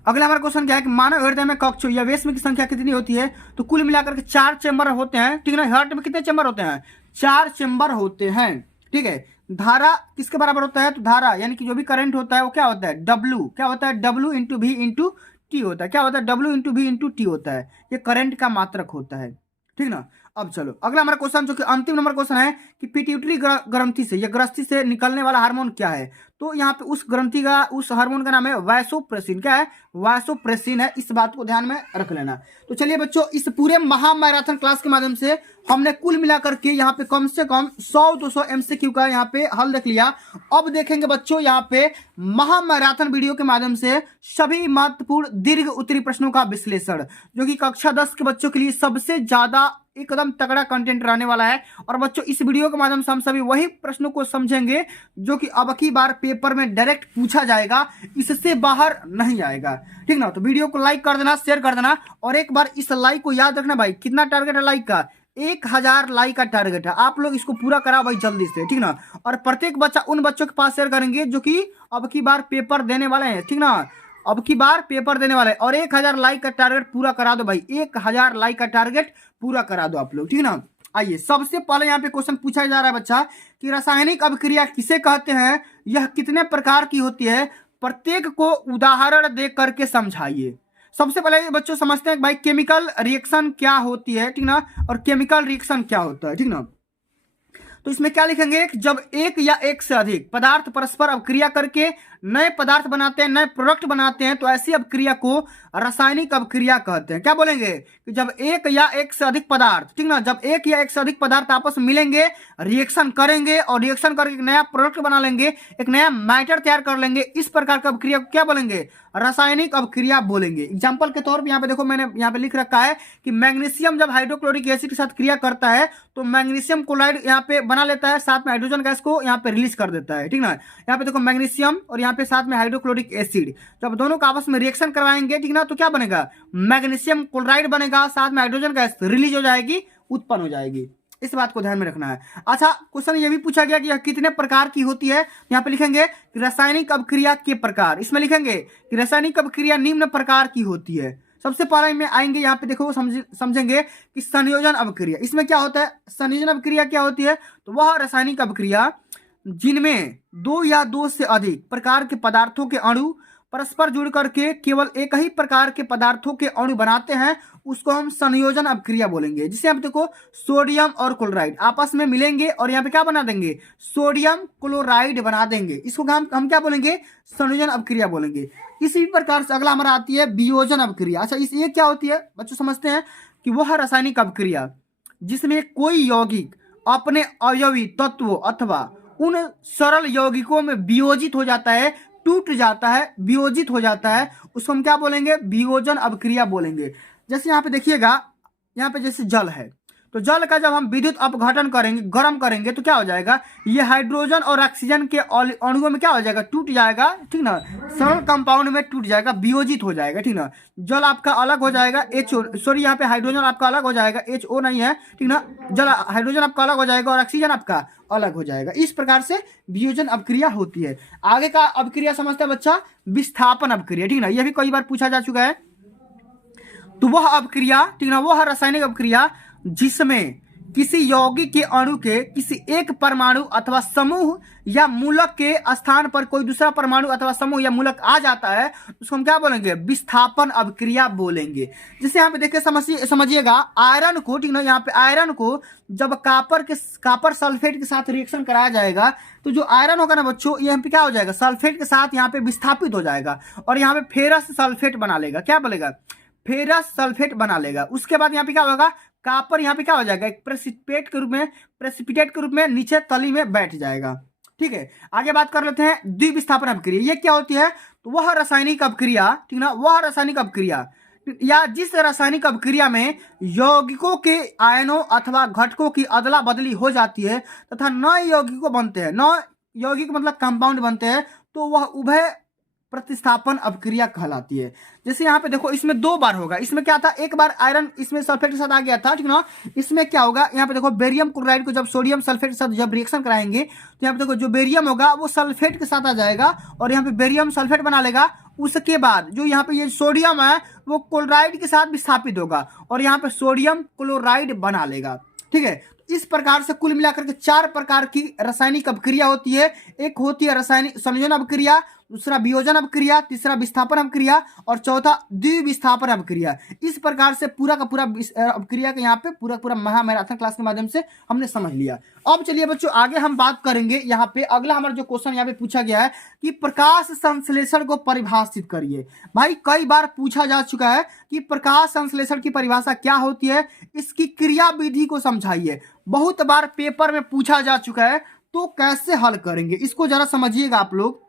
अगला हमारा क्वेश्चन क्या है कि मानव हृदय में कक्षों या वेश में की संख्या कितनी होती है? तो कुल मिलाकर के 4 चेंबर होते हैं, ठीक है ना। हार्ट में कितने चेंबर होते हैं? 4 चेंबर होते हैं, ठीक है। धारा किसके बराबर होता है? तो धारा यानी कि जो भी करंट होता है वो क्या होता है? W। क्या होता है? W इंटू भी इंटू टी होता है। क्या होता है? W इंटू भी इंटू टी होता है। ये करंट का मात्रक होता है, ठीक ना। अब चलो अगला हमारा क्वेश्चन जो कि अंतिम नंबर क्वेश्चन है कि पिट्यूटरी ग्रंथि से या ग्रस्ति से निकलने वाला हार्मोन क्या है? तो यहाँ पे उस ग्रंथि का, उस हार्मोन का नाम है वासोप्रेसिन। क्या है? वासोप्रेसिन है। इस बात को ध्यान में रख लेना। तो चलिए बच्चों, इस पूरे महामैराथन क्लास के माध्यम से हमने कुल मिलाकर के यहाँ पे कम से कम 100-200 MCQ का यहाँ पे हल देख लिया। अब देखेंगे बच्चों यहाँ पे महामैराथन वीडियो के माध्यम से सभी महत्वपूर्ण दीर्घ उत्तरीय प्रश्नों का विश्लेषण, जो कि कक्षा 10 के बच्चों के लिए सबसे ज्यादा एकदम तगड़ा कंटेंट रहने वाला है। और बच्चों इस वीडियो के माध्यम से हम सभी वही प्रश्नों को समझेंगे जो कि अब की बार पेपर में डायरेक्ट पूछा जाएगा, इससे बाहर नहीं आएगा, ठीक ना। तो वीडियो को लाइक कर देना, शेयर कर देना, और एक बार इस लाइक को याद रखना भाई। कितना टारगेट है लाइक का? 1000 लाइक का टारगेट है। आप लोग इसको पूरा करा भाई जल्दी से, ठीक ना। और प्रत्येक बच्चा उन बच्चों के पास शेयर करेंगे जो कि अब की बार पेपर देने वाले हैं, ठीक ना। अब की बार पेपर देने वाले, और 1000 लाइक का टारगेट पूरा करा दो भाई। 1000 लाइक का टारगेट पूरा करा दो आप लोग, ठीक ना। आइए सबसे पहले यहाँ पे क्वेश्चन पूछा जा रहा है बच्चा कि रासायनिक अभिक्रिया किसे कहते हैं, यह कितने प्रकार की होती है, प्रत्येक को उदाहरण दे करके समझाइए। सबसे पहले बच्चों समझते हैं भाई केमिकल रिएक्शन क्या होती है, ठीक ना, और केमिकल रिएक्शन क्या होता है, ठीक ना। तो इसमें क्या लिखेंगे कि जब एक या एक से अधिक पदार्थ परस्पर अभिक्रिया करके नए पदार्थ बनाते हैं, नए प्रोडक्ट बनाते हैं, तो ऐसी अभिक्रिया को रासायनिक अभिक्रिया कहते हैं। क्या बोलेंगे कि जब एक या एक से अधिक पदार्थ, ठीक ना, जब एक या एक से अधिक पदार्थ आपस में मिलेंगे, रिएक्शन करेंगे, और रिएक्शन करके एक नया प्रोडक्ट बना लेंगे, एक नया मैटर तैयार कर लेंगे, इस प्रकार की अभिक्रिया को क्या बोलेंगे? रासायनिक अभिक्रिया बोलेंगे। एग्जाम्पल के तौर पर यहाँ पे देखो, मैंने यहाँ पे लिख रखा है कि मैग्नीशियम जब हाइड्रोक्लोरिक एसिड के साथ क्रिया करता है तो मैग्नीशियम क्लोराइड यहाँ पे बना लेता है, साथ में हाइड्रोजन गैस को यहाँ पे रिलीज कर देता है, ठीक ना। यहाँ पे देखो मैग्नीशियम और यहाँ पे साथ में हाइड्रोक्लोरिक एसिड, जब दोनों का आपस में रिएक्शन करवाएंगे, ठीक ना, तो क्या बनेगा? मैग्नीशियम क्लोराइड बनेगा, साथ में हाइड्रोजन गैस रिलीज हो जाएगी, उत्पन्न हो जाएगी। इस बात को ध्यान में रखना है। अच्छा, क्वेश्चन ये भी पूछा गया कि यह कितने प्रकार की होती है। यहाँ पे लिखेंगे कि रासायनिक अभिक्रिया के प्रकार। इसमें लिखेंगे कि रासायनिक अभिक्रिया निम्न प्रकार की होती है। सबसे पहले में आएंगे यहाँ पे देखो, समझेंगे कि संयोजन अभिक्रिया। इसमें क्या होता है? संयोजन अभिक्रिया क्या होती है? तो वह रासायनिक अभिक्रिया जिनमें 2 या 2 से अधिक प्रकार के पदार्थों के अणु परस्पर जुड़ करके केवल एक ही प्रकार के पदार्थों के अणु बनाते हैं उसको हम संयोजन अभिक्रिया बोलेंगे। जिसे हम देखो सोडियम और क्लोराइड आपस में मिलेंगे और यहाँ पे क्या बना देंगे, सोडियम क्लोराइड बना देंगे। इसको हम क्या बोलेंगे, संयोजन अभिक्रिया बोलेंगे। इसी प्रकार से अगला हमारा आती है वियोजन अभिक्रिया। अच्छा, इस ये क्या होती है बच्चों, समझते हैं कि वह रासायनिक अभिक्रिया जिसमें कोई यौगिक अपने अवयवी तत्वों अथवा उन सरल यौगिकों में वियोजित हो जाता है, टूट जाता है, वियोजित हो जाता है, उसको हम क्या बोलेंगे, वियोजन अभिक्रिया बोलेंगे। जैसे यहाँ पे देखिएगा, यहाँ पे जैसे जल है तो जल का जब हम विद्युत अपघटन करेंगे, गर्म करेंगे तो क्या हो जाएगा, ये हाइड्रोजन और ऑक्सीजन के अणुओं में क्या हो जाएगा, टूट जाएगा, ठीक ना, सरल कंपाउंड में टूट जाएगा, वियोजित हो जाएगा, ठीक ना। जल आपका अलग हो जाएगा, सॉरी यहाँ पे हाइड्रोजन आपका अलग हो जाएगा, HO नहीं है, ठीक ना, जल हाइड्रोजन आपका अलग हो जाएगा और ऑक्सीजन आपका अलग हो जाएगा। इस प्रकार से वियोजन अभिक्रिया होती है। आगे का अभिक्रिया समझते हैं बच्चा, विस्थापन अभिक्रिया, ठीक ना, यह भी कई बार पूछा जा चुका है। तो वह अभिक्रिया, ठीक ना, वह रासायनिक अभिक्रिया जिसमें किसी यौगिक के अणु के किसी एक परमाणु अथवा समूह या मूलक के स्थान पर कोई दूसरा परमाणु अथवा समूह या मूलक आ जाता है, उसको हम क्या बोलेंगे, विस्थापन अभिक्रिया बोलेंगे। जैसे यहाँ पे देखिए, समझिएगा आयरन को, ठीक ना, यहाँ पे आयरन को जब कापर सल्फेट के साथ रिएक्शन कराया जाएगा तो जो आयरन होगा ना बच्चों, यहाँ पे क्या हो जाएगा, सल्फेट के साथ यहाँ पे विस्थापित हो जाएगा और यहाँ पे फेरस सल्फेट बना लेगा। क्या बोलेगा, फेरस सल्फेट बना लेगा। उसके बाद यहाँ पे क्या होगा, कापर यहाँ पे क्या हो जाएगा, एक प्रेसिपिटेट के रूप में नीचे तली में बैठ जाएगा। ठीक है, आगे बात कर लेते हैं द्विविस्थापन अभिक्रिया। ये क्या होती है, तो वह रासायनिक अभिक्रिया, ठीक ना, वह रासायनिक अभिक्रिया या जिस रासायनिक अभिक्रिया में यौगिकों के आयनों अथवा घटकों की अदला बदली हो जाती है तथा नए यौगिकों बनते हैं, नए यौगिक मतलब कंपाउंड बनते हैं, तो वह उभय प्रतिस्थापन अभिक्रिया कहलाती है। जैसे यहाँ पे देखो, इसमें 2 बार होगा। इसमें क्या था, एक बार आयरन इसमें सल्फेट के साथ आ गया था, ठीक ना। इसमें क्या होगा, यहाँ पे देखो बेरियम क्लोराइड को जब सोडियम सल्फेट के साथ जब रिएक्शन कराएंगे तो यहाँ पे देखो जो बेरियम होगा वो सल्फेट के साथ आ जाएगा और यहाँ पे बेरियम सल्फेट बना लेगा। उसके बाद जो यहाँ पे ये सोडियम है वो क्लोराइड के साथ विस्थापित होगा और यहाँ पे सोडियम क्लोराइड बना लेगा। ठीक है, इस प्रकार से कुल मिलाकर के 4 प्रकार की रासायनिक अभिक्रिया होती है। एक होती है रासायनिक संयोजन अभिक्रिया, दूसरा वियोजन अभिक्रिया, तीसरा विस्थापन अभिक्रिया और चौथा द्विविस्थापन अभिक्रिया। इस प्रकार से पूरा का पूरा अभिक्रिया का यहाँ पे पूरा महामैराथन क्लास के माध्यम से हमने समझ लिया। अब चलिए बच्चों, आगे हम बात करेंगे। यहाँ पे अगला हमारा जो क्वेश्चन यहाँ पे पूछा गया है कि प्रकाश संश्लेषण को परिभाषित करिए। भाई कई बार पूछा जा चुका है कि प्रकाश संश्लेषण की परिभाषा क्या होती है, इसकी क्रिया विधि को समझाइए। बहुत बार पेपर में पूछा जा चुका है, तो कैसे हल करेंगे इसको जरा समझिएगा आप लोग।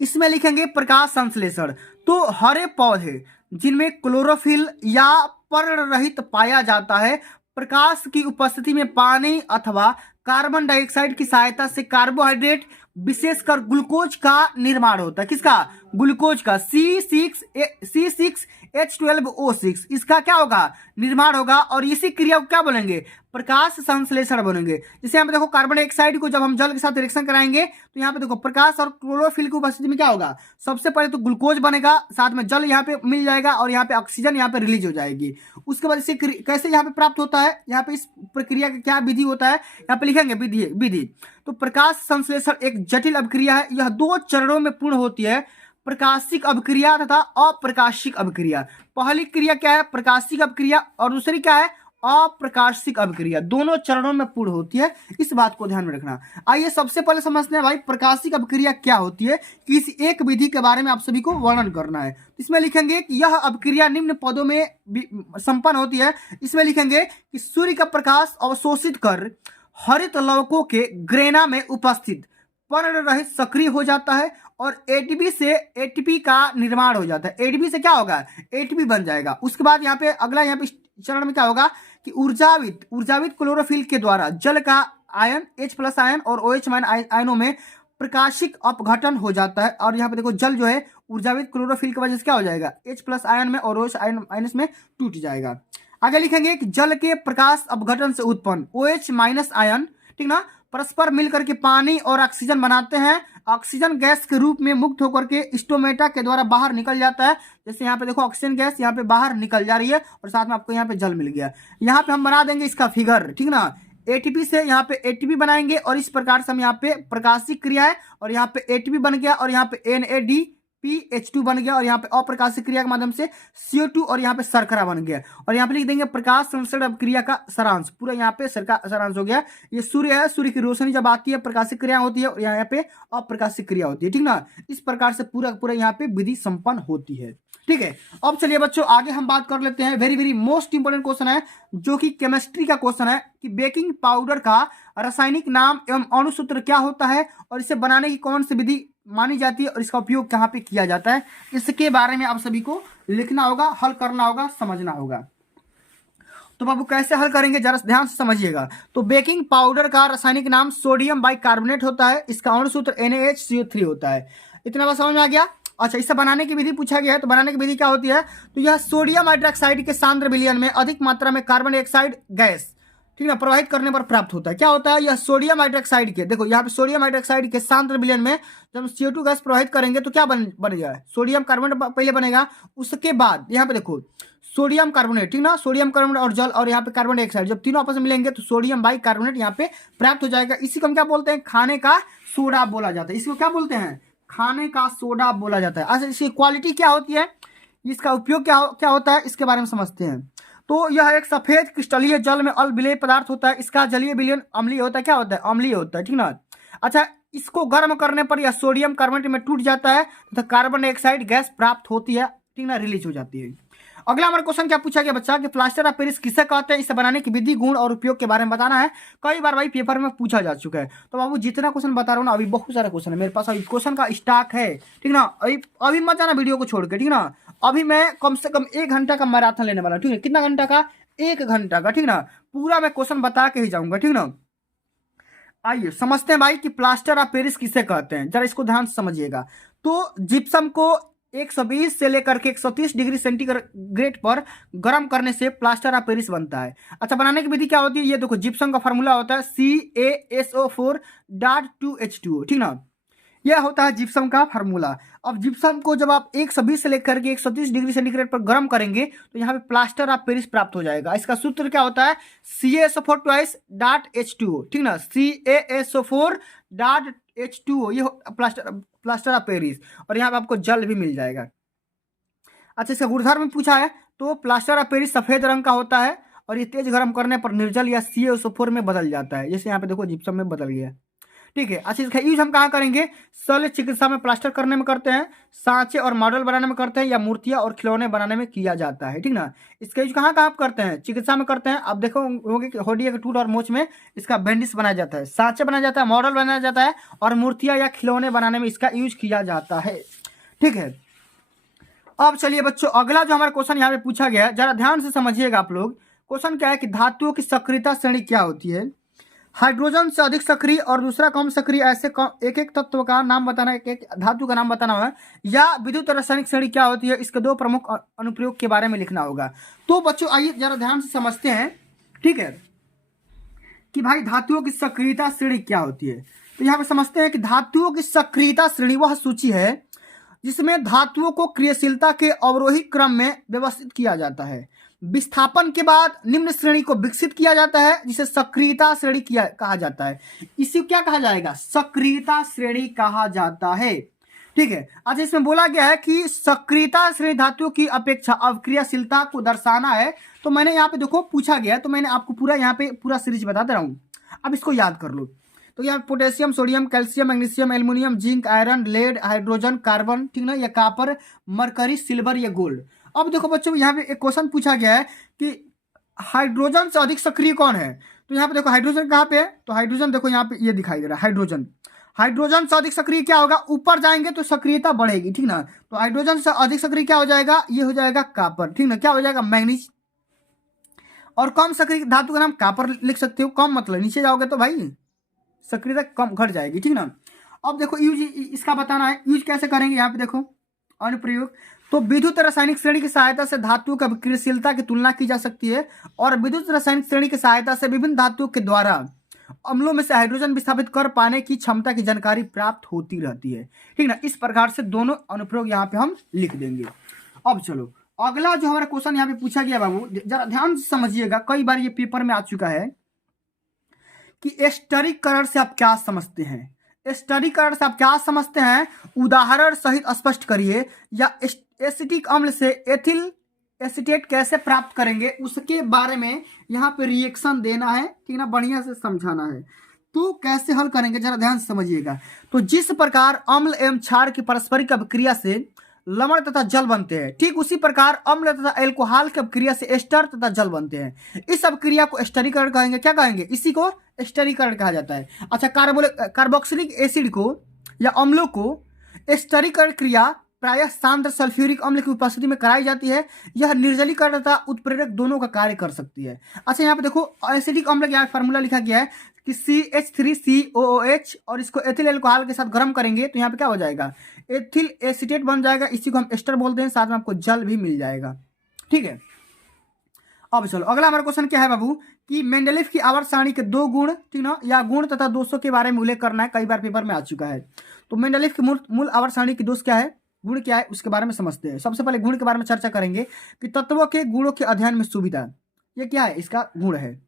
इसमें लिखेंगे प्रकाश संश्लेषण, तो हरे पौधे जिनमें क्लोरोफिल या पर्ण रहित पाया जाता है, प्रकाश की उपस्थिति में पानी अथवा कार्बन डाइऑक्साइड की सहायता से कार्बोहाइड्रेट विशेषकर ग्लूकोज का निर्माण होता है। किसका, ग्लूकोज का, C6H12O6, इसका क्या होगा, निर्माण होगा और इसी क्रिया को क्या बोलेंगे, प्रकाश संश्लेषण बोलेंगे। जैसे यहाँ पे देखो कार्बन डाइऑक्साइड को जब हम जल के साथ रिएक्शन कराएंगे तो यहाँ पे देखो प्रकाश और क्लोरोफिल की उपस्थिति में क्या होगा, सबसे पहले तो ग्लूकोज बनेगा, साथ में जल यहाँ पे मिल जाएगा और यहाँ पे ऑक्सीजन यहाँ पे रिलीज हो जाएगी। उसके बाद इसे कैसे यहाँ पे प्राप्त होता है, यहाँ पे इस प्रक्रिया का क्या विधि होता है, यहाँ पे लिखेंगे विधि। तो प्रकाश संश्लेषण एक जटिल अभिक्रिया है। यह 2 चरणों में पूर्ण होती है, प्रकाशिक अभिक्रिया तथा अप्रकाशिक अभिक्रिया। पहली क्रिया क्या है, प्रकाशिक अभिक्रिया, और दूसरी क्या है, अप्रकाशिक अभिक्रिया। दोनों चरणों में पूर्ण होती है, इस बात को ध्यान में रखना। आइए सबसे पहले समझते हैं भाई प्रकाशिक अभिक्रिया क्या होती है। किसी एक विधि के बारे में आप सभी को वर्णन करना है। इसमें लिखेंगे कि यह अभिक्रिया निम्न पदों में संपन्न होती है। इसमें लिखेंगे कि सूर्य का प्रकाश अवशोषित कर हरित लवकों के ग्रेना में उपस्थित पर्ण रहित सक्रिय हो जाता है और एटीपी से एटीपी का निर्माण हो जाता है। एटीपी से क्या होगा, एटीपी बन जाएगा। उसके बाद यहाँ पे अगला यहाँ पे चरण में क्या होगा कि ऊर्जावित क्लोरोफिल के द्वारा जल का आयन H+ आयन और OH- आयनों में प्रकाशिक अपघटन हो जाता है और यहाँ पे देखो जल जो है ऊर्जावित क्लोरोफिल की वजह से क्या हो जाएगा, H+ आयन में और OH- आयन में टूट जाएगा। आगे लिखेंगे कि जल के प्रकाश अपघटन से उत्पन्न OH- आयन, ठीक ना, परस्पर मिलकर के पानी और ऑक्सीजन बनाते हैं। ऑक्सीजन गैस के रूप में मुक्त होकर के स्टोमेटा के द्वारा बाहर निकल जाता है। जैसे यहाँ पे देखो ऑक्सीजन गैस यहाँ पे बाहर निकल जा रही है और साथ में आपको यहाँ पे जल मिल गया। यहाँ पे हम बना देंगे इसका फिगर, ठीक ना, एटीपी से यहाँ पे एटीपी बनाएंगे और इस प्रकार से हम यहाँ पे प्रकाशिक क्रिया है और यहाँ पे एटीपी बन गया और यहाँ पे NAD+ PH2 बन गया, और यहाँ पे अप्रकाशिक क्रिया के माध्यम से CO2 और यहाँ पे शर्करा बन गया। और यहाँ पे लिख देंगे प्रकाश संश्लेषण अभिक्रिया का सारांश, पूरा यहाँ पे सारांश हो गया। ये सूर्य है, सूर्य की रोशनी जब आती है प्रकाशिक क्रिया होती है, और यहाँ पे अप्रकाशिक क्रिया होती है, ठीक ना। इस प्रकार से पूरा पूरा यहाँ पे विधि संपन्न होती है, ठीक है। अब चलिए बच्चों आगे हम बात कर लेते हैं। Very very most important question है जो कि केमिस्ट्री का क्वेश्चन है कि बेकिंग पाउडर का रासायनिक नाम एवं अणुसूत्र क्या होता है, और इसे बनाने की कौन सी विधि मानी जाती है, और इसका उपयोग कहाँ पे किया जाता है, इसके बारे में आप सभी को लिखना होगा, हल करना होगा, समझना होगा। तो बाबू कैसे हल करेंगे जरा ध्यान से समझिएगा। तो बेकिंग पाउडर का रासायनिक नाम सोडियम बाइकार्बोनेट होता है, इसका अणुसूत्र NaHCO3 होता है। इतना बात समझ में आ गया। अच्छा, इसे बनाने की विधि पूछा गया है, तो बनाने की विधि क्या होती है, तो यह सोडियम हाइड्रोक्साइड के सांद्र विलयन में अधिक मात्रा में कार्बन डाइऑक्साइड गैस, ठीक है, प्रवाहित करने पर प्राप्त होता है। क्या होता है, यह सोडियम हाइड्रोक्साइड के, देखो यहाँ पे सोडियम हाइड्रोक्साइड के सांद्र विलयन में जब हम CO2 गैस प्रवाहित करेंगे तो क्या बनेगा, सोडियम कार्बोनेट पहले बनेगा, उसके बाद यहाँ पे देखो सोडियम कार्बोनेट, ठीक ना, सोडियम कार्बोनेट और जल और यहाँ पे कार्बन डाइऑक्साइड, जब तीनों आपस में मिलेंगे तो सोडियम बाइकार्बोनेट यहाँ पे प्राप्त हो जाएगा। इसी को हम क्या बोलते हैं, खाने का सोडा बोला जाता है। इसको क्या बोलते हैं, खाने का सोडा बोला जाता है। अच्छा, इसकी क्वालिटी क्या होती है, इसका उपयोग क्या होता है, इसके बारे में समझते हैं। तो यह एक सफेद क्रिस्टलीय जल में अल विलेय पदार्थ होता है। इसका जलीय विलयन अम्लीय होता है। क्या होता है, अम्लीय होता है, ठीक ना। अच्छा, इसको गर्म करने पर यह सोडियम कार्बोनेट में टूट जाता है तथा कार्बन डाइऑक्साइड गैस प्राप्त होती है, ठीक ना, रिलीज हो जाती है। अगला हमारा क्वेश्चन क्या पूछा गया बच्चा कि प्लास्टर ऑफ पेरिस किसे कहते हैं, इसे बनाने की विधि, गुण और उपयोग के बारे में बताना है। कई बार भाई पेपर में पूछा जा चुका है। तो बाबू जितना क्वेश्चन बता रहा हूँ ना, अभी बहुत सारा क्वेश्चन है मेरे पास, अभी क्वेश्चन का स्टॉक है, ठीक ना। अभी मत जाना वीडियो को छोड़ के, ठीक ना। अभी मैं कम से कम 1 घंटा का मैराथन लेने वाला हूँ, ठीक है। कितना घंटा का, 1 घंटा का, ठीक ना। पूरा मैं क्वेश्चन बता के ही जाऊंगा, ठीक ना। आइए समझते हैं भाई कि प्लास्टर ऑफ पेरिस किसे कहते हैं, जरा इसको ध्यान से समझिएगा। तो जिप्सम को 120 से लेकर के 130 डिग्री सेंटीग्रेड पर गर्म करने से प्लास्टर ऑफ पेरिस बनता है। अच्छा, बनाने की विधि क्या होती है, ये देखो जिप्सम का फार्मूला होता है CaSO4.2H2O, ठीक ना। यह होता है जिप्सम का फार्मूला। अब जिप्सम को जब आप 120 से लेकर के 130 डिग्री सेंटीग्रेड पर गर्म करेंगे तो यहाँ पे प्लास्टर ऑफ पेरिस प्राप्त हो जाएगा। इसका सूत्र क्या होता है, CaSO4.H2O, ठीक ना, CaSO4.H2O, ये प्लास्टर ऑफ पेरिस, और यहाँ पे आपको जल भी मिल जाएगा। अच्छा, इसका गुणधर्म में पूछा है, तो प्लास्टर ऑफ पेरिस सफेद रंग का होता है और ये तेज गर्म करने पर निर्जल या CaSO4 में बदल जाता है, जैसे यहाँ पे देखो जिप्सम में बदल गया, ठीक है। अच्छा, इसका यूज हम कहाँ करेंगे, शल्य चिकित्सा में प्लास्टर करने में करते हैं, सांचे और मॉडल बनाने में करते हैं, या मूर्तियां और खिलौने बनाने में किया जाता है, ठीक ना। इसका यूज कहाँ कहाँ करते हैं, चिकित्सा में करते हैं। अब देखो होगी कि हड्डी के टूट और मोच में इसका बैंडिस बनाया जाता है, सांचे बनाया जाता है, मॉडल बनाया जाता है, और मूर्तियां या खिलौने बनाने में इसका यूज किया जाता है, ठीक है। अब चलिए बच्चों अगला जो हमारा क्वेश्चन यहाँ पे पूछा गया है, जरा ध्यान से समझिएगा आप लोग। क्वेश्चन क्या है कि धातुओं की सक्रियता श्रेणी क्या होती है। हाइड्रोजन से अधिक सक्रिय और दूसरा कम सक्रिय, ऐसे एक एक तत्व का नाम बताना, एक एक धातु का नाम बताना है, या विद्युत रासायनिक श्रेणी क्या होती है, इसके 2 प्रमुख अनुप्रयोग के बारे में लिखना होगा। तो बच्चों आइए जरा ध्यान से समझते हैं, ठीक है, कि भाई धातुओं की सक्रियता श्रेणी क्या होती है। तो यहाँ पे समझते हैं कि धातुओं की सक्रियता श्रेणी वह सूची है जिसमें धातुओं को क्रियाशीलता के अवरोही क्रम में व्यवस्थित किया जाता है। विस्थापन के बाद निम्न श्रेणी को विकसित किया जाता है जिसे सक्रियता श्रेणी कहा जाता है। इसी क्या कहा जाएगा, सक्रियता श्रेणी कहा जाता है, ठीक है। अच्छा, इसमें बोला गया है कि सक्रियता श्रेणी धातुओं की अपेक्षा अवक्रियाशीलता को दर्शाना है। तो मैंने यहाँ पे देखो पूछा गया, तो मैंने आपको पूरा यहाँ पे पूरा सीरीज बता दे रहा हूँ, अब इसको याद कर लो। तो यहाँ potassium, sodium, calcium, magnesium, aluminium, zinc, iron, lead, hydrogen, carbon, ठीक ना, या कॉपर, मरकरी, सिल्वर या गोल्ड। अब देखो बच्चों यहाँ पे एक क्वेश्चन पूछा गया है कि हाइड्रोजन से अधिक सक्रिय कौन है। तो यहाँ पे देखो हाइड्रोजन कहाँ पे है, तो हाइड्रोजन देखो यहाँ पे ये दिखाई दे रहा है, हाइड्रोजन से अधिक सक्रिय क्या होगा, ऊपर जाएंगे तो सक्रियता बढ़ेगी, ठीक ना। तो हाइड्रोजन से अधिक सक्रिय क्या हो जाएगा, ये हो जाएगा कॉपर, ठीक ना, क्या हो जाएगा मैग्नीज। और कम सक्रिय धातु का नाम कॉपर लिख सकते हो, कम मतलब नीचे जाओगे तो भाई सक्रियता कम घट जाएगी, ठीक ना। अब देखो यूज इसका बताना है, यूज कैसे करेंगे, यहाँ पे देखो अनुप्रयोग। तो विद्युत रासायनिक श्रेणी की सहायता से धातुओं की क्रियाशीलता की तुलना की जा सकती है, और विद्युत रासायनिक श्रेणी की सहायता से विभिन्न धातुओं के द्वारा अम्लों में से हाइड्रोजन विस्थापित कर पाने की क्षमता की जानकारी प्राप्त होती रहती है, ठीक ना। इस प्रकार से दोनों अनुप्रयोग यहाँ पे हम लिख देंगे। अब चलो अगला जो हमारा क्वेश्चन यहाँ पे पूछा गया बाबू, जरा ध्यान से समझिएगा, कई बार ये पेपर में आ चुका है कि स्टरीकरण से आप क्या समझते हैं। स्टरीकरण से आप क्या समझते हैं, उदाहरण सहित स्पष्ट करिए। या एसिटिक अम्ल से एथिल एसीटेट कैसे प्राप्त करेंगे उसके बारे में यहाँ पे रिएक्शन देना है, ठीक ना, बढ़िया से समझाना है। तो कैसे हल करेंगे जरा ध्यान से समझिएगा। तो जिस प्रकार अम्ल एवं क्षार की पारस्परिक अभिक्रिया से लवण तथा जल बनते हैं, ठीक उसी प्रकार अम्ल तथा एल्कोहल की अभिक्रिया से एस्टर तथा जल बनते हैं। इस अभिक्रिया को स्टरीकरण कहेंगे। क्या कहेंगे? इसी को स्टरीकरण कहा जाता है। अच्छा, कार्बोक्सिलिक एसिड को या अम्लों को स्टरीकरण क्रिया प्रायः सांद्र सल्फ्यूरिक अम्ल की उपस्थिति में कराई जाती है। यह निर्जलीकरण तथा उत्प्रेरक दोनों का कार्य कर सकती है। अच्छा, यहाँ पे देखो एसिडिक अम्ल का फार्मूला लिखा गया है कि CH3COOH और इसको एथिल अल्कोहल के साथ गर्म करेंगे तो यहाँ पे क्या हो जाएगा, एथिल एसीटेट बन जाएगा। इसी को हम एस्टर बोलते हैं, साथ में आपको जल भी मिल जाएगा। ठीक है, अब चलो अगला हमारा क्वेश्चन क्या है बाबू कि मेंडलीफ की आवर्त सारणी के 2 गुण, ठीक ना, या गुण तथा दोषों के बारे में उल्लेख करना है। कई बार पेपर में आ चुका है। तो मेंडलीफ की मूल आवर्त सारणी की दोष क्या है, गुण क्या है, उसके बारे में समझते हैं। सबसे पहले गुण के बारे में चर्चा करेंगे कि तत्वों के गुणों के अध्ययन में सुविधा। ये क्या है, इसका गुण है।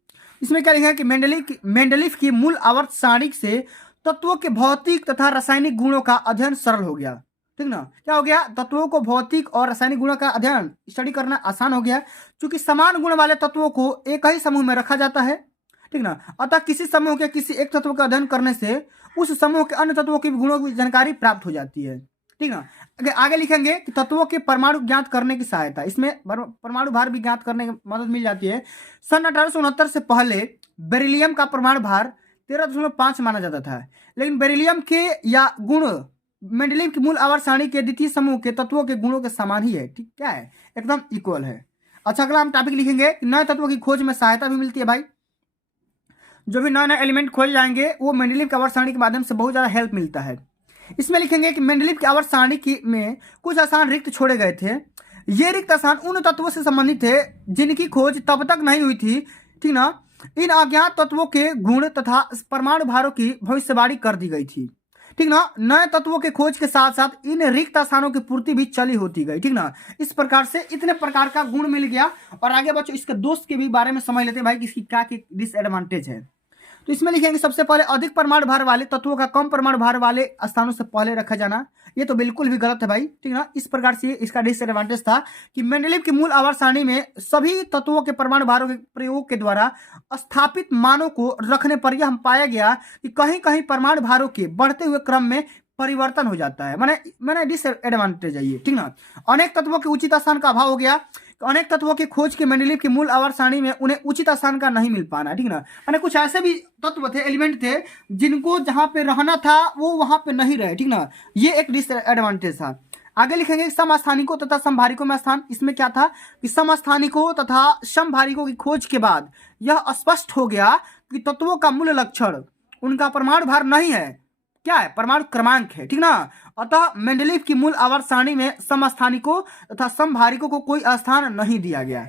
इसमें क्या लिखा है कि मेंडलीफ की मूल आवर्त सारणी से तत्वों के भौतिक तथा रासायनिक गुणों का अध्ययन सरल हो गया। ठीक ना, क्या हो गया, तत्वों को भौतिक और रासायनिक गुणों का अध्ययन स्टडी करना आसान हो गया, क्योंकि समान गुण वाले तत्वों को एक ही समूह में रखा जाता है। ठीक ना, अतः किसी समूह के किसी एक तत्व का अध्ययन करने से उस समूह के अन्य तत्वों के गुणों की जानकारी प्राप्त हो जाती है। ठीक ना, आगे लिखेंगे कि तत्वों के परमाणु ज्ञात करने की सहायता, इसमें परमाणु भार भी ज्ञात करने की मदद मिल जाती है। सन 1869 से पहले बेरिलियम का परमाणु भार 13.5 माना जाता था, लेकिन बेरिलियम के या गुण मेंडलीफ की मूल आवर्त सारणी के द्वितीय समूह के तत्वों के गुणों के समान ही है। ठीक, क्या है, एकदम इक्वल है। अच्छा, अगला हम टॉपिक लिखेंगे कि नए तत्वों की खोज में सहायता भी मिलती है। भाई, जो भी नए नए एलिमेंट खोज जाएंगे वो मेंडलीफ की आवर्त सारणी के माध्यम से बहुत ज्यादा हेल्प मिलता है। इसमें लिखेंगे कि मेंडलीफ की आवर्त सारणी में कुछ स्थान रिक्त छोड़े गए थे। ये रिक्त स्थान उन तत्वों से संबंधित थे जिनकी खोज तब तक नहीं हुई थी। ठीक ना, इन अज्ञात तत्वों के गुण तथा परमाणु भारों की भविष्यवाणी कर दी गई थी। ठीक ना, नए तत्वों के खोज के साथ साथ इन रिक्त स्थानों की पूर्ति भी चली होती गई। ठीक ना, इस प्रकार से इतने प्रकार का गुण मिल गया। और आगे बच्चों इसके दोष के भी बारे में समझ लेते हैं भाई कि इसकी क्या डिसएडवांटेज है। तो इसमें लिखेंगे सबसे पहले अधिक परमाणु भार वाले तत्वों का कम परमाणु भार वाले स्थानों से पहले रखा जाना। ये तो बिल्कुल भी गलत है भाई। ठीक ना, इस प्रकार से इसका डिसएडवांटेज था कि मेंडलीफ की मूल आवर्त सारणी में सभी तत्वों के परमाणु भारों के प्रयोग के द्वारा स्थापित मानों को रखने पर यह पाया गया कि कहीं कहीं परमाणु भारों के बढ़ते हुए क्रम में परिवर्तन हो जाता है। मैंने डिसएडवांटेज है ये। ठीक ना, अनेक तत्वों के उचित स्थान का अभाव हो गया। तो अनेक तत्वों की खोज के मेंडलीफ की मूल आवर्त सारणी में उन्हें उचित स्थान का नहीं मिल पाना। ठीक ना, मैंने कुछ ऐसे भी तत्व थे, एलिमेंट थे, जिनको जहां पे रहना था वो वहां पे नहीं रहे। ठीक ना, ये एक डिसएडवांटेज था। आगे लिखेंगे समस्थानिकों तथा समभारिकों में स्थान। इसमें क्या था कि समस्थानिकों तथा समभारिकों की खोज के बाद यह स्पष्ट हो गया कि तत्वों का मूल लक्षण उनका परमाणु भार नहीं है, क्या है, परमाणु क्रमांक है। ठीक ना, अतः मेंडलीफ की मूल आवर्त सारणी में समस्थानिकों तथा समभारिकों को कोई स्थान नहीं दिया गया।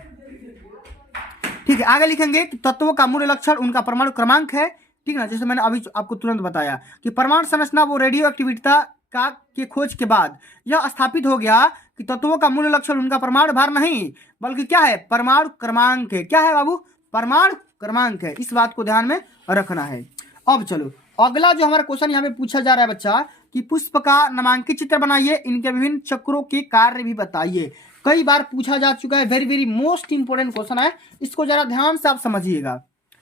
ठीक है, आगे लिखेंगे कि तत्वों का मूल लक्षण उनका परमाणु क्रमांक है। ठीक ना, जैसे मैंने अभी आपको तुरंत बताया कि परमाणु संरचना वो रेडियो एक्टिविटी का के खोज के बाद यह स्थापित हो गया कि तत्वों का मूल लक्षण उनका परमाणु भार नहीं बल्कि क्या है, परमाणु क्रमांक है। क्या है बाबू, परमाणु क्रमांक है। इस बात को ध्यान में रखना है। अब चलो अगला जो हमारा क्वेश्चन यहाँ पे पूछा जा रहा है बच्चा कि पुष्प का नामांकित चित्र बनाइए, इनके विभिन्न चक्रों के कार्य भी बताइए। कई बार पूछा जा चुका है, very very most important question है, इसको जरा ध्यान से आप समझिएगा।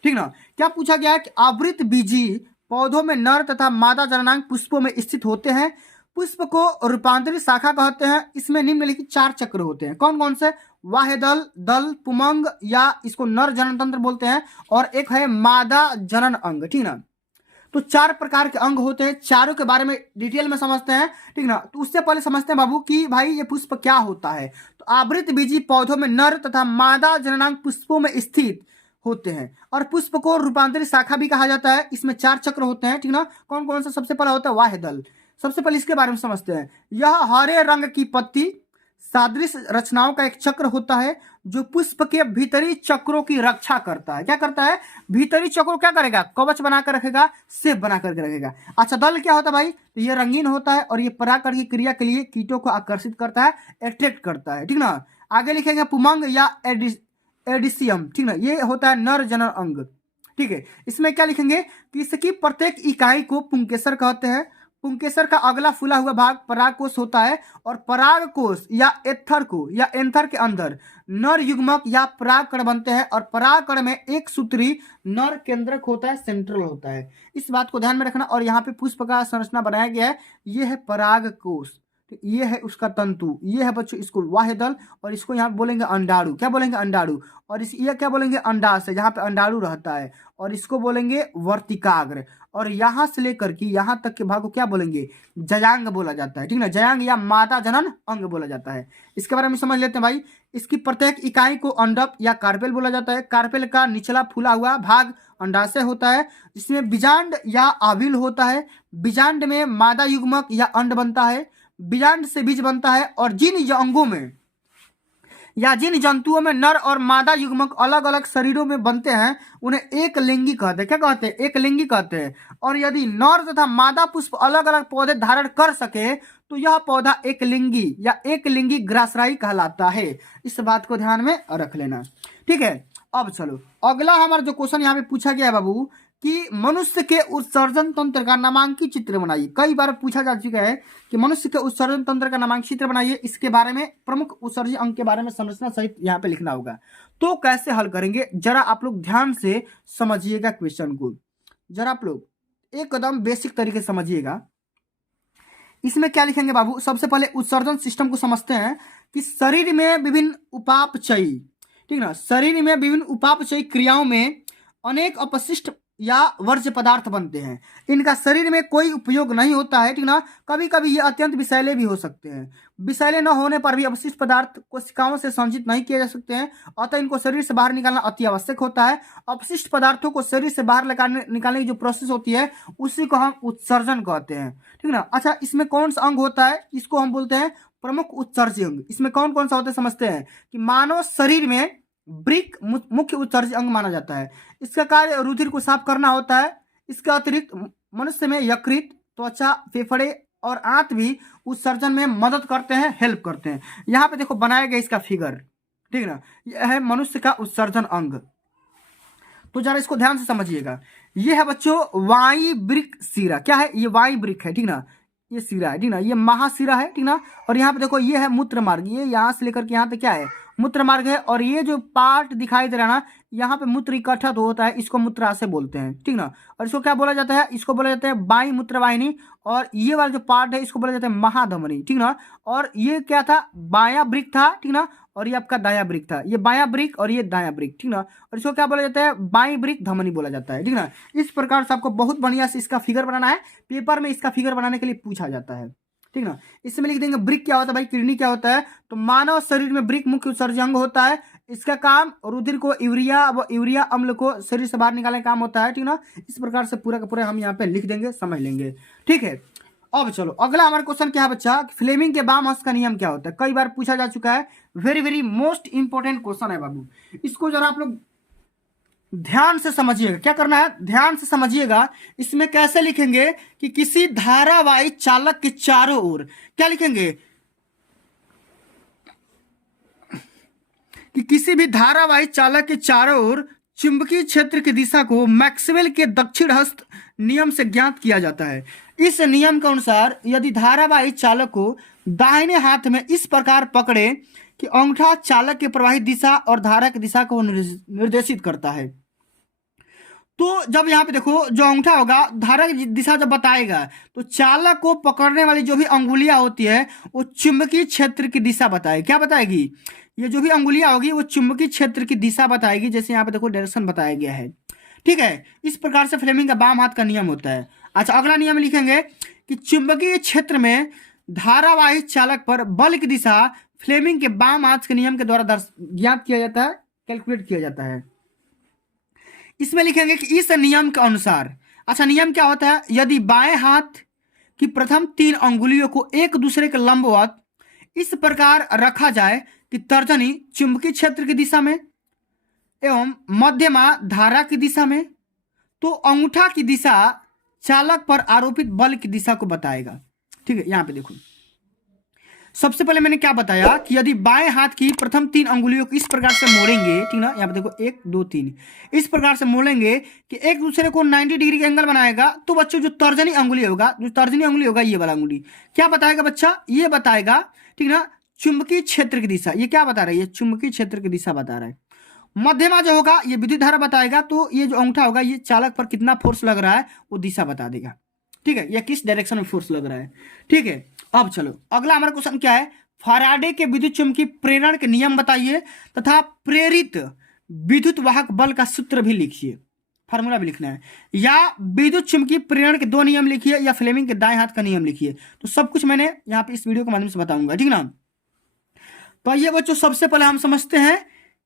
ठीक ना, क्या पूछा गया है कि आवृत बीजी पौधों में नर तथा मादा जननांग पुष्पों में स्थित होते हैं। पुष्प को रूपांतरित शाखा कहते हैं। इसमें निम्नलिखित 4 चक्र होते हैं। कौन कौन से, वाहेदल, दल, पुमंग या इसको नर जनन तंत्र बोलते हैं, और एक है मादा जनन अंग। ठीक ना, तो 4 प्रकार के अंग होते हैं। चारों के बारे में डिटेल में समझते हैं। ठीक ना, तो उससे पहले समझते हैं बाबू कि भाई ये पुष्प क्या होता है। तो आवृत बीजी पौधों में नर तथा मादा जननांग पुष्पों में स्थित होते हैं, और पुष्प को रूपांतरित शाखा भी कहा जाता है। इसमें 4 चक्र होते हैं। ठीक ना, कौन कौन सा, सबसे पहला होता है वाहेदल। सबसे पहले इसके बारे में समझते हैं। यह हरे रंग की पत्ती सादृश रचनाओं का एक चक्र होता है जो पुष्प के भीतरी चक्रों की रक्षा करता है। क्या करता है, भीतरी चक्रों क्या करेगा, कवच बनाकर रखेगा, सेफ बना करके रखेगा। अच्छा, दल क्या होता है भाई, तो ये रंगीन होता है और ये परागकण की क्रिया के लिए कीटों को आकर्षित करता है, अट्रैक्ट करता है। ठीक ना, आगे लिखेंगे पुमंग या एडिसियम। ठीक ना, ये होता है नर जनन अंग। ठीक है, इसमें क्या लिखेंगे कि इसकी प्रत्येक इकाई को पुंकेसर कहते हैं। पुंकेसर का अगला फूला हुआ भाग परागकोश होता है और परागकोश या एथर को या एंथर के अंदर नर युग्मक या परागकण बनते हैं और परागकण में एक सूत्री नर केंद्रक होता है, सेंट्रल होता है। इस बात को ध्यान में रखना। और यहाँ पे पुष्प का संरचना बनाया गया है, ये है परागकोश, ये है उसका तंतु, ये है बच्चों इसको वाह्यदल और इसको यहाँ बोलेंगे अंडाणु। क्या बोलेंगे? अंडाणु। और इस ये क्या बोलेंगे? अंडाशय, जहाँ पे अंडाणु रहता है। और इसको बोलेंगे वर्तिकाग्र। और यहाँ से लेकर के यहाँ तक के भाग को क्या बोलेंगे? जयांग बोला जाता है, ठीक ना। जयांग या मादा जनन अंग बोला जाता है। इसके बारे में समझ लेते हैं भाई। इसकी प्रत्येक इकाई को अंडक या कार्पेल बोला जाता है। कार्पेल का निचला फूला हुआ भाग अंडाशय होता है, जिसमें बीजांड या आविल होता है। बीजांड में मादा युग्मक या अंड बनता है। बीजांड से बीज बनता है। और जिन अंगों में या जिन जंतुओं में नर और मादा युग्मक अलग अलग शरीरों में बनते हैं उन्हें एक लिंगी कहते हैं। क्या कहते हैं? एक लिंगी कहते हैं। और यदि नर तथा मादा पुष्प अलग अलग पौधे धारण कर सके तो यह पौधा एक लिंगी या एक लिंगी ग्रासराई कहलाता है। इस बात को ध्यान में रख लेना, ठीक है। अब चलो अगला हमारा जो क्वेश्चन यहाँ पे पूछा गया है बाबू कि मनुष्य के उत्सर्जन तंत्र का नामांकित चित्र बनाइए। कई बार पूछा जा चुका है कि मनुष्य के उत्सर्जन तंत्र का नामांकित चित्र बनाइए। इसके बारे में प्रमुख उत्सर्जी अंग के बारे में संरचना सहित यहाँ पे लिखना होगा। तो कैसे हल करेंगे जरा आप लोग ध्यान से समझिएगा क्वेश्चन को, जरा आप लोग एकदम बेसिक तरीके से समझिएगा। इसमें क्या लिखेंगे बाबू? सबसे पहले उत्सर्जन सिस्टम को समझते हैं कि शरीर में विभिन्न उपापचयी, ठीक ना, शरीर में विभिन्न उपापचयी क्रियाओं में अनेक अपशिष्ट या वर्ज्य पदार्थ बनते हैं। इनका शरीर में कोई उपयोग नहीं होता है, ठीक ना। कभी कभी ये अत्यंत विषैले भी हो सकते हैं। विषैले न होने पर भी अपशिष्ट पदार्थ कोशिकाओं से संचित नहीं किए जा सकते हैं, अतः इनको शरीर से बाहर निकालना अति आवश्यक होता है। अपशिष्ट पदार्थों को शरीर से बाहर निकालने की जो प्रोसेस होती है उसी को हम उत्सर्जन कहते हैं, ठीक ना। अच्छा, इसमें कौन सा अंग होता है? इसको हम बोलते हैं प्रमुख उत्सर्जी अंग। इसमें कौन कौन सा होता है समझते हैं कि मानव शरीर में वृक्क मुख्य उत्सर्जी अंग माना जाता है। इसका कार्य रुधिर को साफ करना होता है। इसके अतिरिक्त मनुष्य में यकृत, त्वचा, फेफड़े और आंत भी उत्सर्जन में मदद करते हैं, हेल्प करते हैं। यहाँ पे देखो बनाया गया इसका फिगर, ठीक ना। यह है मनुष्य का उत्सर्जन अंग। तो जरा इसको ध्यान से समझिएगा। ये है बच्चों वायुवृक्क शिरा। क्या है? ये वायुवृक्क है, ठीक ना। ये शिरा है, ठीक ना। ये महाशिरा है, ठीक ना। और यहाँ पे देखो ये है मूत्र मार्ग। ये यहाँ से लेकर के यहाँ तक क्या है? मूत्र मार्ग है। और ये जो पार्ट दिखाई दे रहा है ना, यहाँ पे मूत्र इकट्ठा तो होता है, इसको मूत्राशय बोलते हैं, ठीक ना। और इसको क्या बोला जाता है? इसको बोला जाता है बाई मूत्र वाहिनी। और ये वाला जो पार्ट है इसको बोला जाता है महाधमनी, ठीक ना। और ये क्या था? बायां वृक्क था, ठीक ना। और ये आपका दायां वृक्क था। ये बायां वृक्क और ये दायां वृक्क, ठीक ना। और इसको क्या बोला जाता है? बाई वृक्क धमनी बोला जाता है, ठीक ना। इस प्रकार से आपको बहुत बढ़िया से इसका फिगर बनाना है। पेपर में इसका फिगर बनाने के लिए पूछा जाता है, ठीक ना। इसमें लिख देंगे वृक्क क्या होता है भाई? किडनी क्या होता है? तो मानव शरीर में वृक्क मुख्य उत्सर्जी अंग होता है। इसका काम रुधिर को यूरिया अम्ल को शरीर से बाहर निकालने का काम होता है, ठीक ना। इस प्रकार से पूरा का पूरा हम यहाँ पे लिख देंगे, समझ लेंगे, ठीक है। अब चलो अगला हमारा क्वेश्चन क्या है बच्चा? फ्लेमिंग के बाम हस्त का नियम क्या होता है? कई बार पूछा जा चुका है। Very very most important question है बाबू। इसको जरा आप लोग ध्यान से समझिएगा। क्या करना है? ध्यान से समझिएगा। इसमें कैसे लिखेंगे कि किसी धारावाही चालक के चारों ओर, क्या लिखेंगे कि किसी भी धारावाही चालक के चारों ओर चुंबकीय क्षेत्र की दिशा को मैक्सवेल के दक्षिण हस्त नियम से ज्ञात किया जाता है। इस नियम के अनुसार यदि धारावाही चालक को दाहिने हाथ में इस प्रकार पकड़े कि अंगूठा चालक के प्रवाहित दिशा और धारा की दिशा को निर्देशित करता है, तो जब यहाँ पे देखो जो अंगूठा होगा धारा की दिशा जब बताएगा तो चालक को पकड़ने वाली जो भी अंगुलियां होती है वो चुंबकीय क्षेत्र की दिशा बताएगी। क्या बताएगी? ये जो भी अंगुलियां होगी वो चुंबकीय क्षेत्र की दिशा बताएगी। जैसे यहाँ पे देखो डायरेक्शन बताया गया है, ठीक है। इस प्रकार से फ्लेमिंग का बाम हाथ का नियम होता है। अच्छा, अगला नियम लिखेंगे कि चुंबकीय क्षेत्र में धारावाही चालक पर बल की दिशा फ्लेमिंग के बाम हाथ के नियम के द्वारा ज्ञात किया जाता है, कैलकुलेट किया जाता है। इसमें लिखेंगे कि इस नियम के अनुसार, अच्छा नियम क्या होता है? यदि बाएं हाथ की प्रथम 3 अंगुलियों को एक दूसरे के लंबवत इस प्रकार रखा जाए कि तर्जनी चुंबकीय क्षेत्र की दिशा में एवं मध्यमा धारा की दिशा में, तो अंगूठा की दिशा चालक पर आरोपित बल की दिशा को बताएगा, ठीक है। यहाँ पे देखो सबसे पहले मैंने क्या बताया कि यदि बाएं हाथ की प्रथम 3 अंगुलियों को इस प्रकार से मोड़ेंगे, ठीक ना, यहाँ पे देखो 1 2 3, इस प्रकार से मोड़ेंगे कि एक दूसरे को 90 डिग्री का एंगल बनाएगा, तो बच्चों जो तर्जनी अंगुली होगा ये वाला अंगुली क्या बताएगा बच्चा, ये बताएगा, ठीक ना, चुंबकीय क्षेत्र की दिशा। ये क्या बता रहा है, ये चुंबकीय क्षेत्र की दिशा बता रहा है। मध्यमा जो होगा ये विद्युत धारा बताएगा, तो ये जो अंगूठा होगा ये चालक पर कितना फोर्स लग रहा है वो दिशा बता देगा, ठीक है, या किस डायरेक्शन में फोर्स लग रहा है, ठीक है। अब चलो अगला हमारा क्वेश्चन क्या है, फैराडे के विद्युत चुम्बकीय प्रेरण के नियम बताइए तथा प्रेरित विद्युत वाहक बल का सूत्र भी लिखिए, फार्मूला भी लिखना है, या विद्युत चुम्बकीय प्रेरण के 2 नियम लिखिए, या फ्लेमिंग के दाएं हाथ का नियम लिखिए। तो सब कुछ मैंने यहाँ पे इस वीडियो के माध्यम से बताऊंगा, ठीक ना। तो आइए बच्चों सबसे पहले हम समझते हैं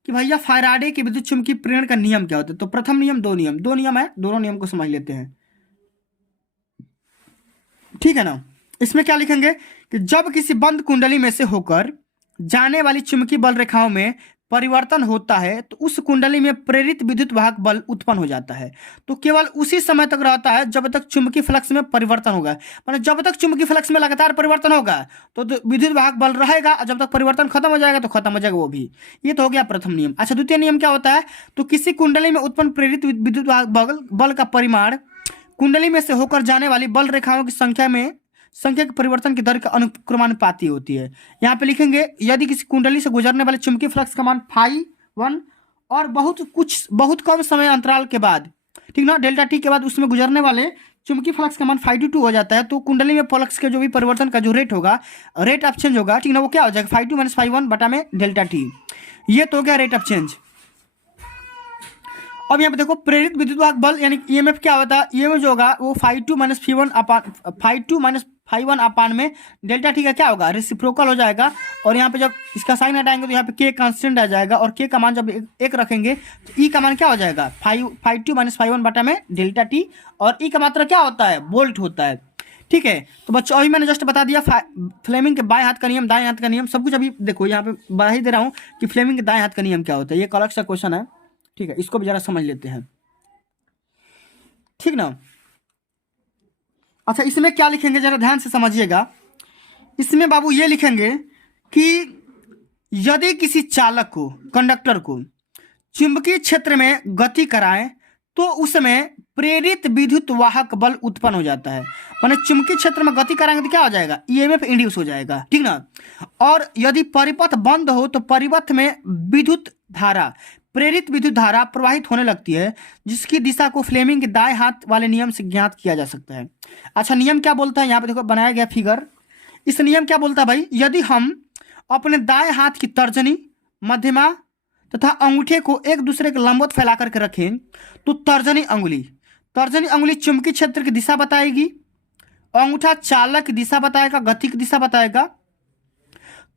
कि भैया फैराडे के विद्युत चुम्बकीय प्रेरण का नियम क्या होता है। तो प्रथम नियम, दो नियम है, दोनों नियम को समझ लेते हैं, ठीक है ना। इसमें क्या लिखेंगे कि जब किसी बंद कुंडली में से होकर जाने वाली चुंबकीय बल रेखाओं में परिवर्तन होता है तो उस कुंडली में प्रेरित विद्युत वाहक बल उत्पन्न हो जाता है। तो केवल उसी समय तक रहता है जब तक चुंबकीय फ्लक्स में परिवर्तन होगा, माने जब तक चुंबकीय फ्लक्स में लगातार परिवर्तन होगा तो विद्युत वाहक बल रहेगा, और जब तक परिवर्तन खत्म हो जाएगा तो खत्म हो जाएगा वो भी। ये तो हो गया प्रथम नियम। अच्छा, द्वितीय नियम क्या होता है, तो किसी कुंडली में उत्पन्न प्रेरित विद्युत वाहक बल का परिमाण कुंडली में से होकर जाने वाली बल रेखाओं की संख्या के परिवर्तन की दर का अनुक्रमानुपाती होती है। यहाँ पे लिखेंगे यदि किसी कुंडली से गुजरने वाले चुंबकीय फ्लक्स का मान φ1 और बहुत कम समय अंतराल के बाद, ठीक ना, डेल्टा टी के बाद उसमें गुजरने वाले चुंबकीय फ्लक्स का मान φ2 हो जाता है, तो कुंडली में फ्लक्स के जो भी परिवर्तन का जो रेट होगा, रेट ऑफ चेंज होगा, ठीक ना, वो क्या हो जाएगा φ2 - φ1 बटा में डेल्टा टी। ये तो हो गया रेट ऑफ चेंज। अब यहाँ पे देखो प्रेरित विद्युत वाहक बल यानी ईएमएफ क्या होता है, ईएमएफ जो होगा वो φ2 - φ1 अपान में डेल्टा टी का क्या होगा, रेसिप्रोकल हो जाएगा। और यहाँ पे जब इसका साइन हटाएंगे तो यहाँ पे के कांस्टेंट आ जाएगा, और के का मान जब एक रखेंगे तो ई का मान क्या हो जाएगा φ2 - φ1 बटा में डेल्टा टी, और ई का मात्रा क्या होता है, वोल्ट होता है, ठीक है। तो बच्चों अभी मैंने जस्ट बता दिया फ्लेमिंग के बाएं हाथ का नियम, दाएं हाथ का नियम, सब कुछ अभी देखो यहाँ पे बता ही दे रहा हूँ कि फ्लेमिंग के दाएं हाथ का नियम क्या होता है। ये अलग सा क्वेश्चन है, ठीक है, इसको भी जरा समझ लेते हैं, ठीक ना। अच्छा, इसमें क्या लिखेंगे जरा ध्यान से समझिएगा। इसमें बाबू ये लिखेंगे कि यदि किसी चालक को, कंडक्टर को चुंबकीय क्षेत्र में गति कराएं तो उसमें प्रेरित विद्युत वाहक बल उत्पन्न हो जाता है। माने चुंबकीय क्षेत्र में गति कराएंगे तो क्या हो जाएगा, ईएमएफ इंड्यूस हो जाएगा, ठीक ना। और यदि परिपथ बंद हो तो परिपथ में प्रेरित विद्युत धारा प्रवाहित होने लगती है, जिसकी दिशा को फ्लेमिंग के दाएं हाथ वाले नियम से ज्ञात किया जा सकता है। अच्छा, नियम क्या बोलता है, यहाँ पे देखो बनाया गया फिगर। इस नियम क्या बोलता है भाई, यदि हम अपने दाएं हाथ की तर्जनी, मध्यमा तथा अंगूठे को एक दूसरे के लंबवत फैला करके रखें तो तर्जनी अंगुली चुंबकीय क्षेत्र की दिशा बताएगी, अंगूठा चालक की दिशा बताएगा, गति की दिशा बताएगा।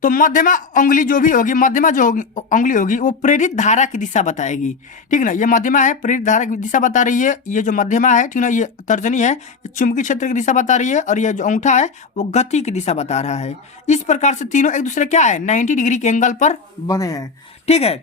तो मध्यमा अंगुली जो अंगुली होगी वो प्रेरित धारा की दिशा बताएगी, ठीक ना। ये मध्यमा है, प्रेरित धारा की दिशा बता रही है, ये जो मध्यमा है, ठीक ना, ये तर्जनी है, ये चुंबकीय क्षेत्र की दिशा बता रही है, और ये जो अंगूठा है वो गति की दिशा बता रहा है। इस प्रकार से तीनों एक दूसरे क्या है, 90 डिग्री के एंगल पर बने हैं, ठीक है।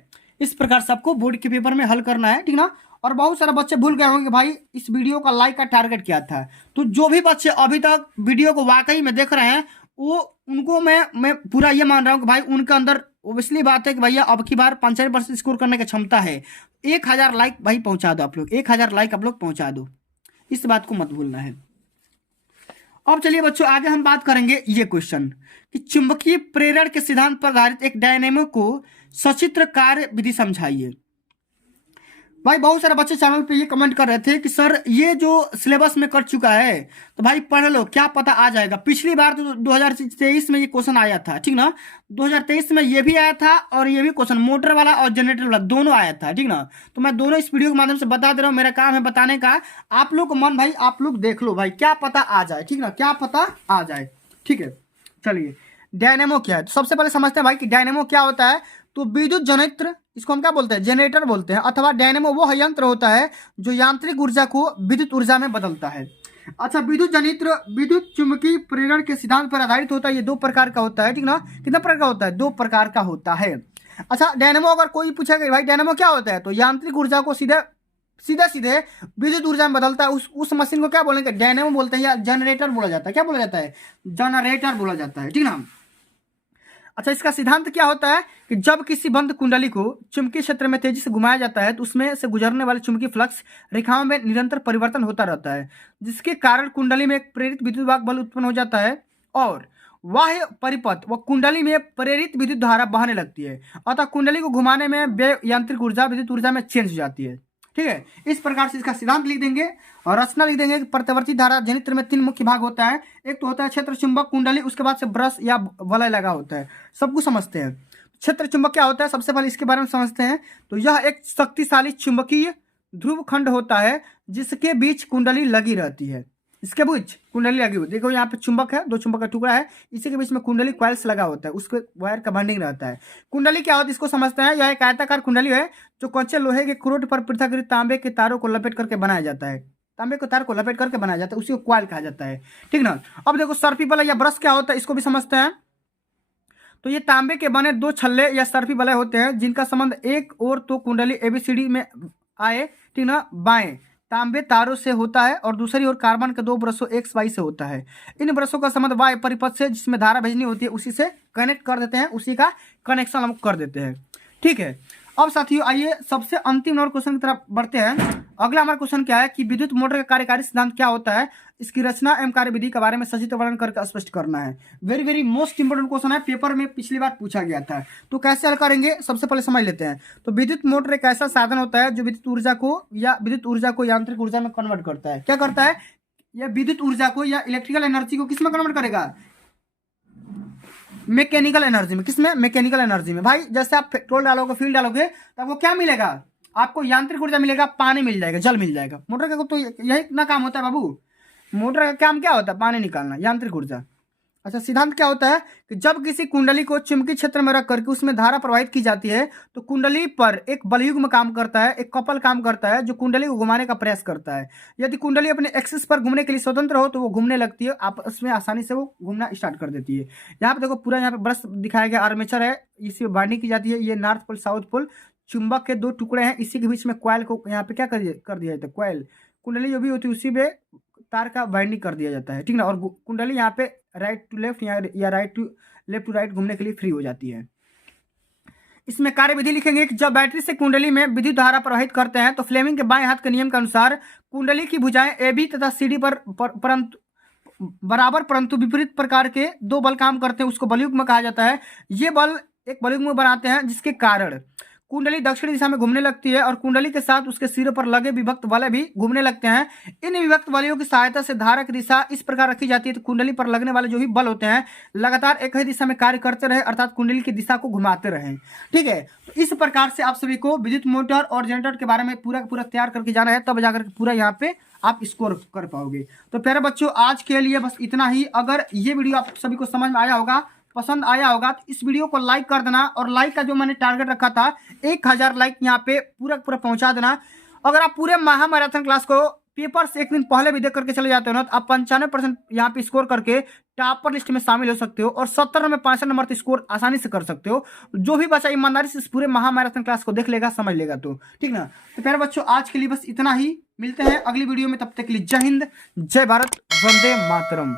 इस प्रकार से आपको बोर्ड के पेपर में हल करना है, ठीक ना। और बहुत सारे बच्चे भूल गए होंगे कि भाई इस वीडियो का लाइक का टारगेट क्या था। तो जो भी बच्चे अभी तक वीडियो को वाकई में देख रहे हैं वो उनको मैं पूरा ये मान रहा हूँ कि भाई उनके अंदर ओबियसली बात है कि भैया अब की बार 95% स्कोर करने की क्षमता है। 1000 लाइक भाई पहुंचा दो आप लोग, 1000 लाइक आप लोग पहुंचा दो, इस बात को मत भूलना है। अब चलिए बच्चों आगे हम बात करेंगे ये क्वेश्चन कि चुंबकीय प्रेरण के सिद्धांत पर आधारित एक डायनेमो को सचित्र कार्य विधि समझाइए। भाई बहुत सारे बच्चे चैनल पे ये कमेंट कर रहे थे कि सर ये जो सिलेबस में कर चुका है तो भाई पढ़ लो, क्या पता आ जाएगा। पिछली बार तो 2023 में ये क्वेश्चन आया था, ठीक ना, 2023 में ये भी आया था और ये भी क्वेश्चन मोटर वाला और जनरेटर वाला दोनों आया था, ठीक ना। तो मैं दोनों इस वीडियो के माध्यम से बता दे रहा हूँ, मेरा काम है बताने का। आप लोग को मन भाई आप लोग देख लो भाई, क्या पता आ जाए, ठीक ना, क्या पता आ जाए, ठीक है। चलिए डायनेमो क्या है, तो सबसे पहले समझते हैं भाई कि डायनेमो क्या होता है। तो विद्युत जनरेटर, इसको हम क्या बोलते हैं, जनरेटर बोलते हैं, अथवा डायनेमो वो यंत्र होता है जो यांत्रिक ऊर्जा को विद्युत ऊर्जा में बदलता है। अच्छा, विद्युत जनरेटर विद्युत चुंबकीय प्रेरण के सिद्धांत पर आधारित होता है। ये 2 प्रकार का होता है, ठीक ना। कितना प्रकार का होता है, 2 प्रकार का होता है। अच्छा, डायनेमो अगर कोई पूछेगा भाई डायनेमो क्या होता है, तो यांत्रिक ऊर्जा को सीधे विद्युत ऊर्जा में बदलता है। उस मशीन को क्या बोलेंगे, डायनेमो बोलते हैं, या जनरेटर बोला जाता है। क्या बोला जाता है, जनरेटर बोला जाता है, ठीक ना। अच्छा, इसका सिद्धांत क्या होता है कि जब किसी बंद कुंडली को चुंबकीय क्षेत्र में तेजी से घुमाया जाता है तो उसमें से गुजरने वाले चुंबकीय फ्लक्स रेखाओं में निरंतर परिवर्तन होता रहता है, जिसके कारण कुंडली में एक प्रेरित विद्युत बल उत्पन्न हो जाता है और बाह्य परिपथ व कुंडली में प्रेरित विद्युत धारा बहने लगती है। अतः कुंडली को घुमाने में व्यय यांत्रिक ऊर्जा विद्युत ऊर्जा में चेंज हो जाती है। ठीक है, इस प्रकार से इसका सिद्धांत लिख देंगे और रचना लिख देंगे कि प्रतिवर्ती धारा जनित्र में 3 मुख्य भाग होता है। एक तो होता है क्षेत्र चुंबक कुंडली, उसके बाद से ब्रश या वलय लगा होता है। सब कुछ समझते हैं। क्षेत्र चुंबक क्या होता है, सबसे पहले इसके बारे में समझते हैं। तो यह एक शक्तिशाली चुंबकीय ध्रुव खंड होता है जिसके बीच कुंडली लगी रहती है। इसके बीच कुंडली लगी हुई, देखो यहाँ पे चुंबक है, 2 चुंबक का टुकड़ा है, इसी के बीच में कुंडली कॉइल्स लगा होता है, उसके वायर का बॉन्डिंग रहता है। कुंडली क्या होती है इसको समझते हैं। यह एक आयताकार कुंडली है जो कच्चे लोहे के क्रोड पर पृथक तांबे के तारों को लपेट करके बनाया जाता है। तांबे के तार को लपेट करके बनाया जाता है, उसी को कॉइल कहा जाता है। ठीक ना। अब देखो सर्पी बलय या ब्रश क्या होता है, इसको भी समझते हैं। तो ये तांबे के बने 2 छल्ले या सर्पी बलय होते हैं जिनका संबंध एक और तो कुंडली एबीसीडी में आए, ठीक ना, बाएं तांबे तारों से होता है और दूसरी ओर कार्बन के 2 ब्रशों एक्स वाई से होता है। इन ब्रशों का संबंध वाय परिपथ से जिसमें धारा भेजनी होती है उसी से कनेक्ट कर देते हैं, उसी का कनेक्शन हम कर देते हैं। ठीक है, अब साथियों आइए सबसे अंतिम नंबर क्वेश्चन की तरफ बढ़ते हैं। अगला हमारा क्वेश्चन क्या है कि विद्युत मोटर का कार्यकारी सिद्धांत क्या होता है, इसकी रचना एवं कार्यविधि के बारे में सचित्र वर्णन करके स्पष्ट करना है। Very very most important question है, पेपर में पिछली बार पूछा गया था। तो कैसे हल करेंगे सबसे पहले समझ लेते हैं। तो विद्युत मोटर एक ऐसा साधन होता है जो विद्युत ऊर्जा को यांत्रिक ऊर्जा में कन्वर्ट करता है। क्या करता है, यह विद्युत ऊर्जा को या इलेक्ट्रिकल एनर्जी को किस में कन्वर्ट करेगा, मैकेनिकल एनर्जी में। किसमें, मैकेनिकल एनर्जी में। भाई जैसे आप पेट्रोल डालोगे, फ्यूल डालोगे, तब वो क्या मिलेगा आपको, यांत्रिक ऊर्जा मिलेगा, पानी मिल जाएगा, जल मिल जाएगा। मोटर का तो यही ना काम होता है बाबू, मोटर का काम क्या होता है, पानी निकालना, यांत्रिक ऊर्जा। अच्छा, सिद्धांत क्या होता है कि जब किसी कुंडली को चुंबकीय क्षेत्र में रख करके उसमें धारा प्रवाहित की जाती है तो कुंडली पर एक बलयुग्म काम करता है, एक कपल काम करता है जो कुंडली को घुमाने का प्रयास करता है। यदि कुंडली अपने एक्सिस पर घूमने के लिए स्वतंत्र हो तो वो घूमने लगती है, आपस में आसानी से वो घूमना स्टार्ट कर देती है। यहाँ पे देखो पूरा यहाँ पे ब्रश दिखाया गया, आर्मेचर है, इसी में बाइंडिंग की जाती है। ये नॉर्थ पोल साउथ पोल, चुंबक के 2 टुकड़े हैं, इसी के बीच में कॉइल को यहाँ पे क्या कर दिया जाता है, कॉइल कुंडली जो भी होती है उसी में तार का बाइंडिंग कर दिया जाता है। ठीक ना, और कुंडली यहाँ पे राइट टू लेफ्ट या right to left to right घूमने के लिए फ्री हो जाती है। इसमें कार्यविधि लिखेंगे कि जब बैटरी से कुंडली में विद्युत धारा प्रवाहित करते हैं तो फ्लेमिंग के बाएं हाथ के नियम के अनुसार कुंडली की भुजाएं ए बी तथा सी डी पर बराबर परंतु विपरीत प्रकार के 2 बल काम करते हैं, उसको बलयुग्म कहा जाता है। ये बल एक बलयुग्म बनाते हैं जिसके कारण कुंडली दक्षिणी दिशा में घूमने लगती है और कुंडली के साथ उसके सिर पर लगे विभक्त वलय भी घूमने लगते हैं। इन विभक्त वलयों की सहायता से धारा की दिशा इस प्रकार रखी जाती है तो कुंडली पर लगने वाले जो भी बल होते हैं लगातार एक ही दिशा में कार्य करते रहे, अर्थात कुंडली की दिशा को घुमाते रहे। ठीक है, तो इस प्रकार से आप सभी को विद्युत मोटर और जनरेटर के बारे में पूरा तैयार करके जाना है, तब जाकर पूरा यहाँ पे आप स्कोर कर पाओगे। तो प्यारे बच्चों आज के लिए बस इतना ही। अगर ये वीडियो आप सभी को समझ में आया होगा, पसंद आया होगा, तो इस वीडियो को लाइक कर देना और लाइक का जो मैंने टारगेट रखा था 1000 लाइक यहाँ पे पूरा पहुंचा देना। अगर आप पूरे महामैराथन क्लास को पेपर से 1 दिन पहले भी देख करके चले जाते हो ना तो आप 95% यहाँ पे स्कोर करके टॉपर लिस्ट में शामिल हो सकते हो और 70 में 65 नंबर तो स्कोर आसानी से कर सकते हो। जो भी बच्चा ईमानदारी से इस पूरे महामैराथन क्लास को देख लेगा, समझ लेगा तो ठीक ना। तो प्यारे बच्चों आज के लिए बस इतना ही, मिलते हैं अगली वीडियो में, तब तक के लिए जय हिंद, जय भारत, वंदे मातरम।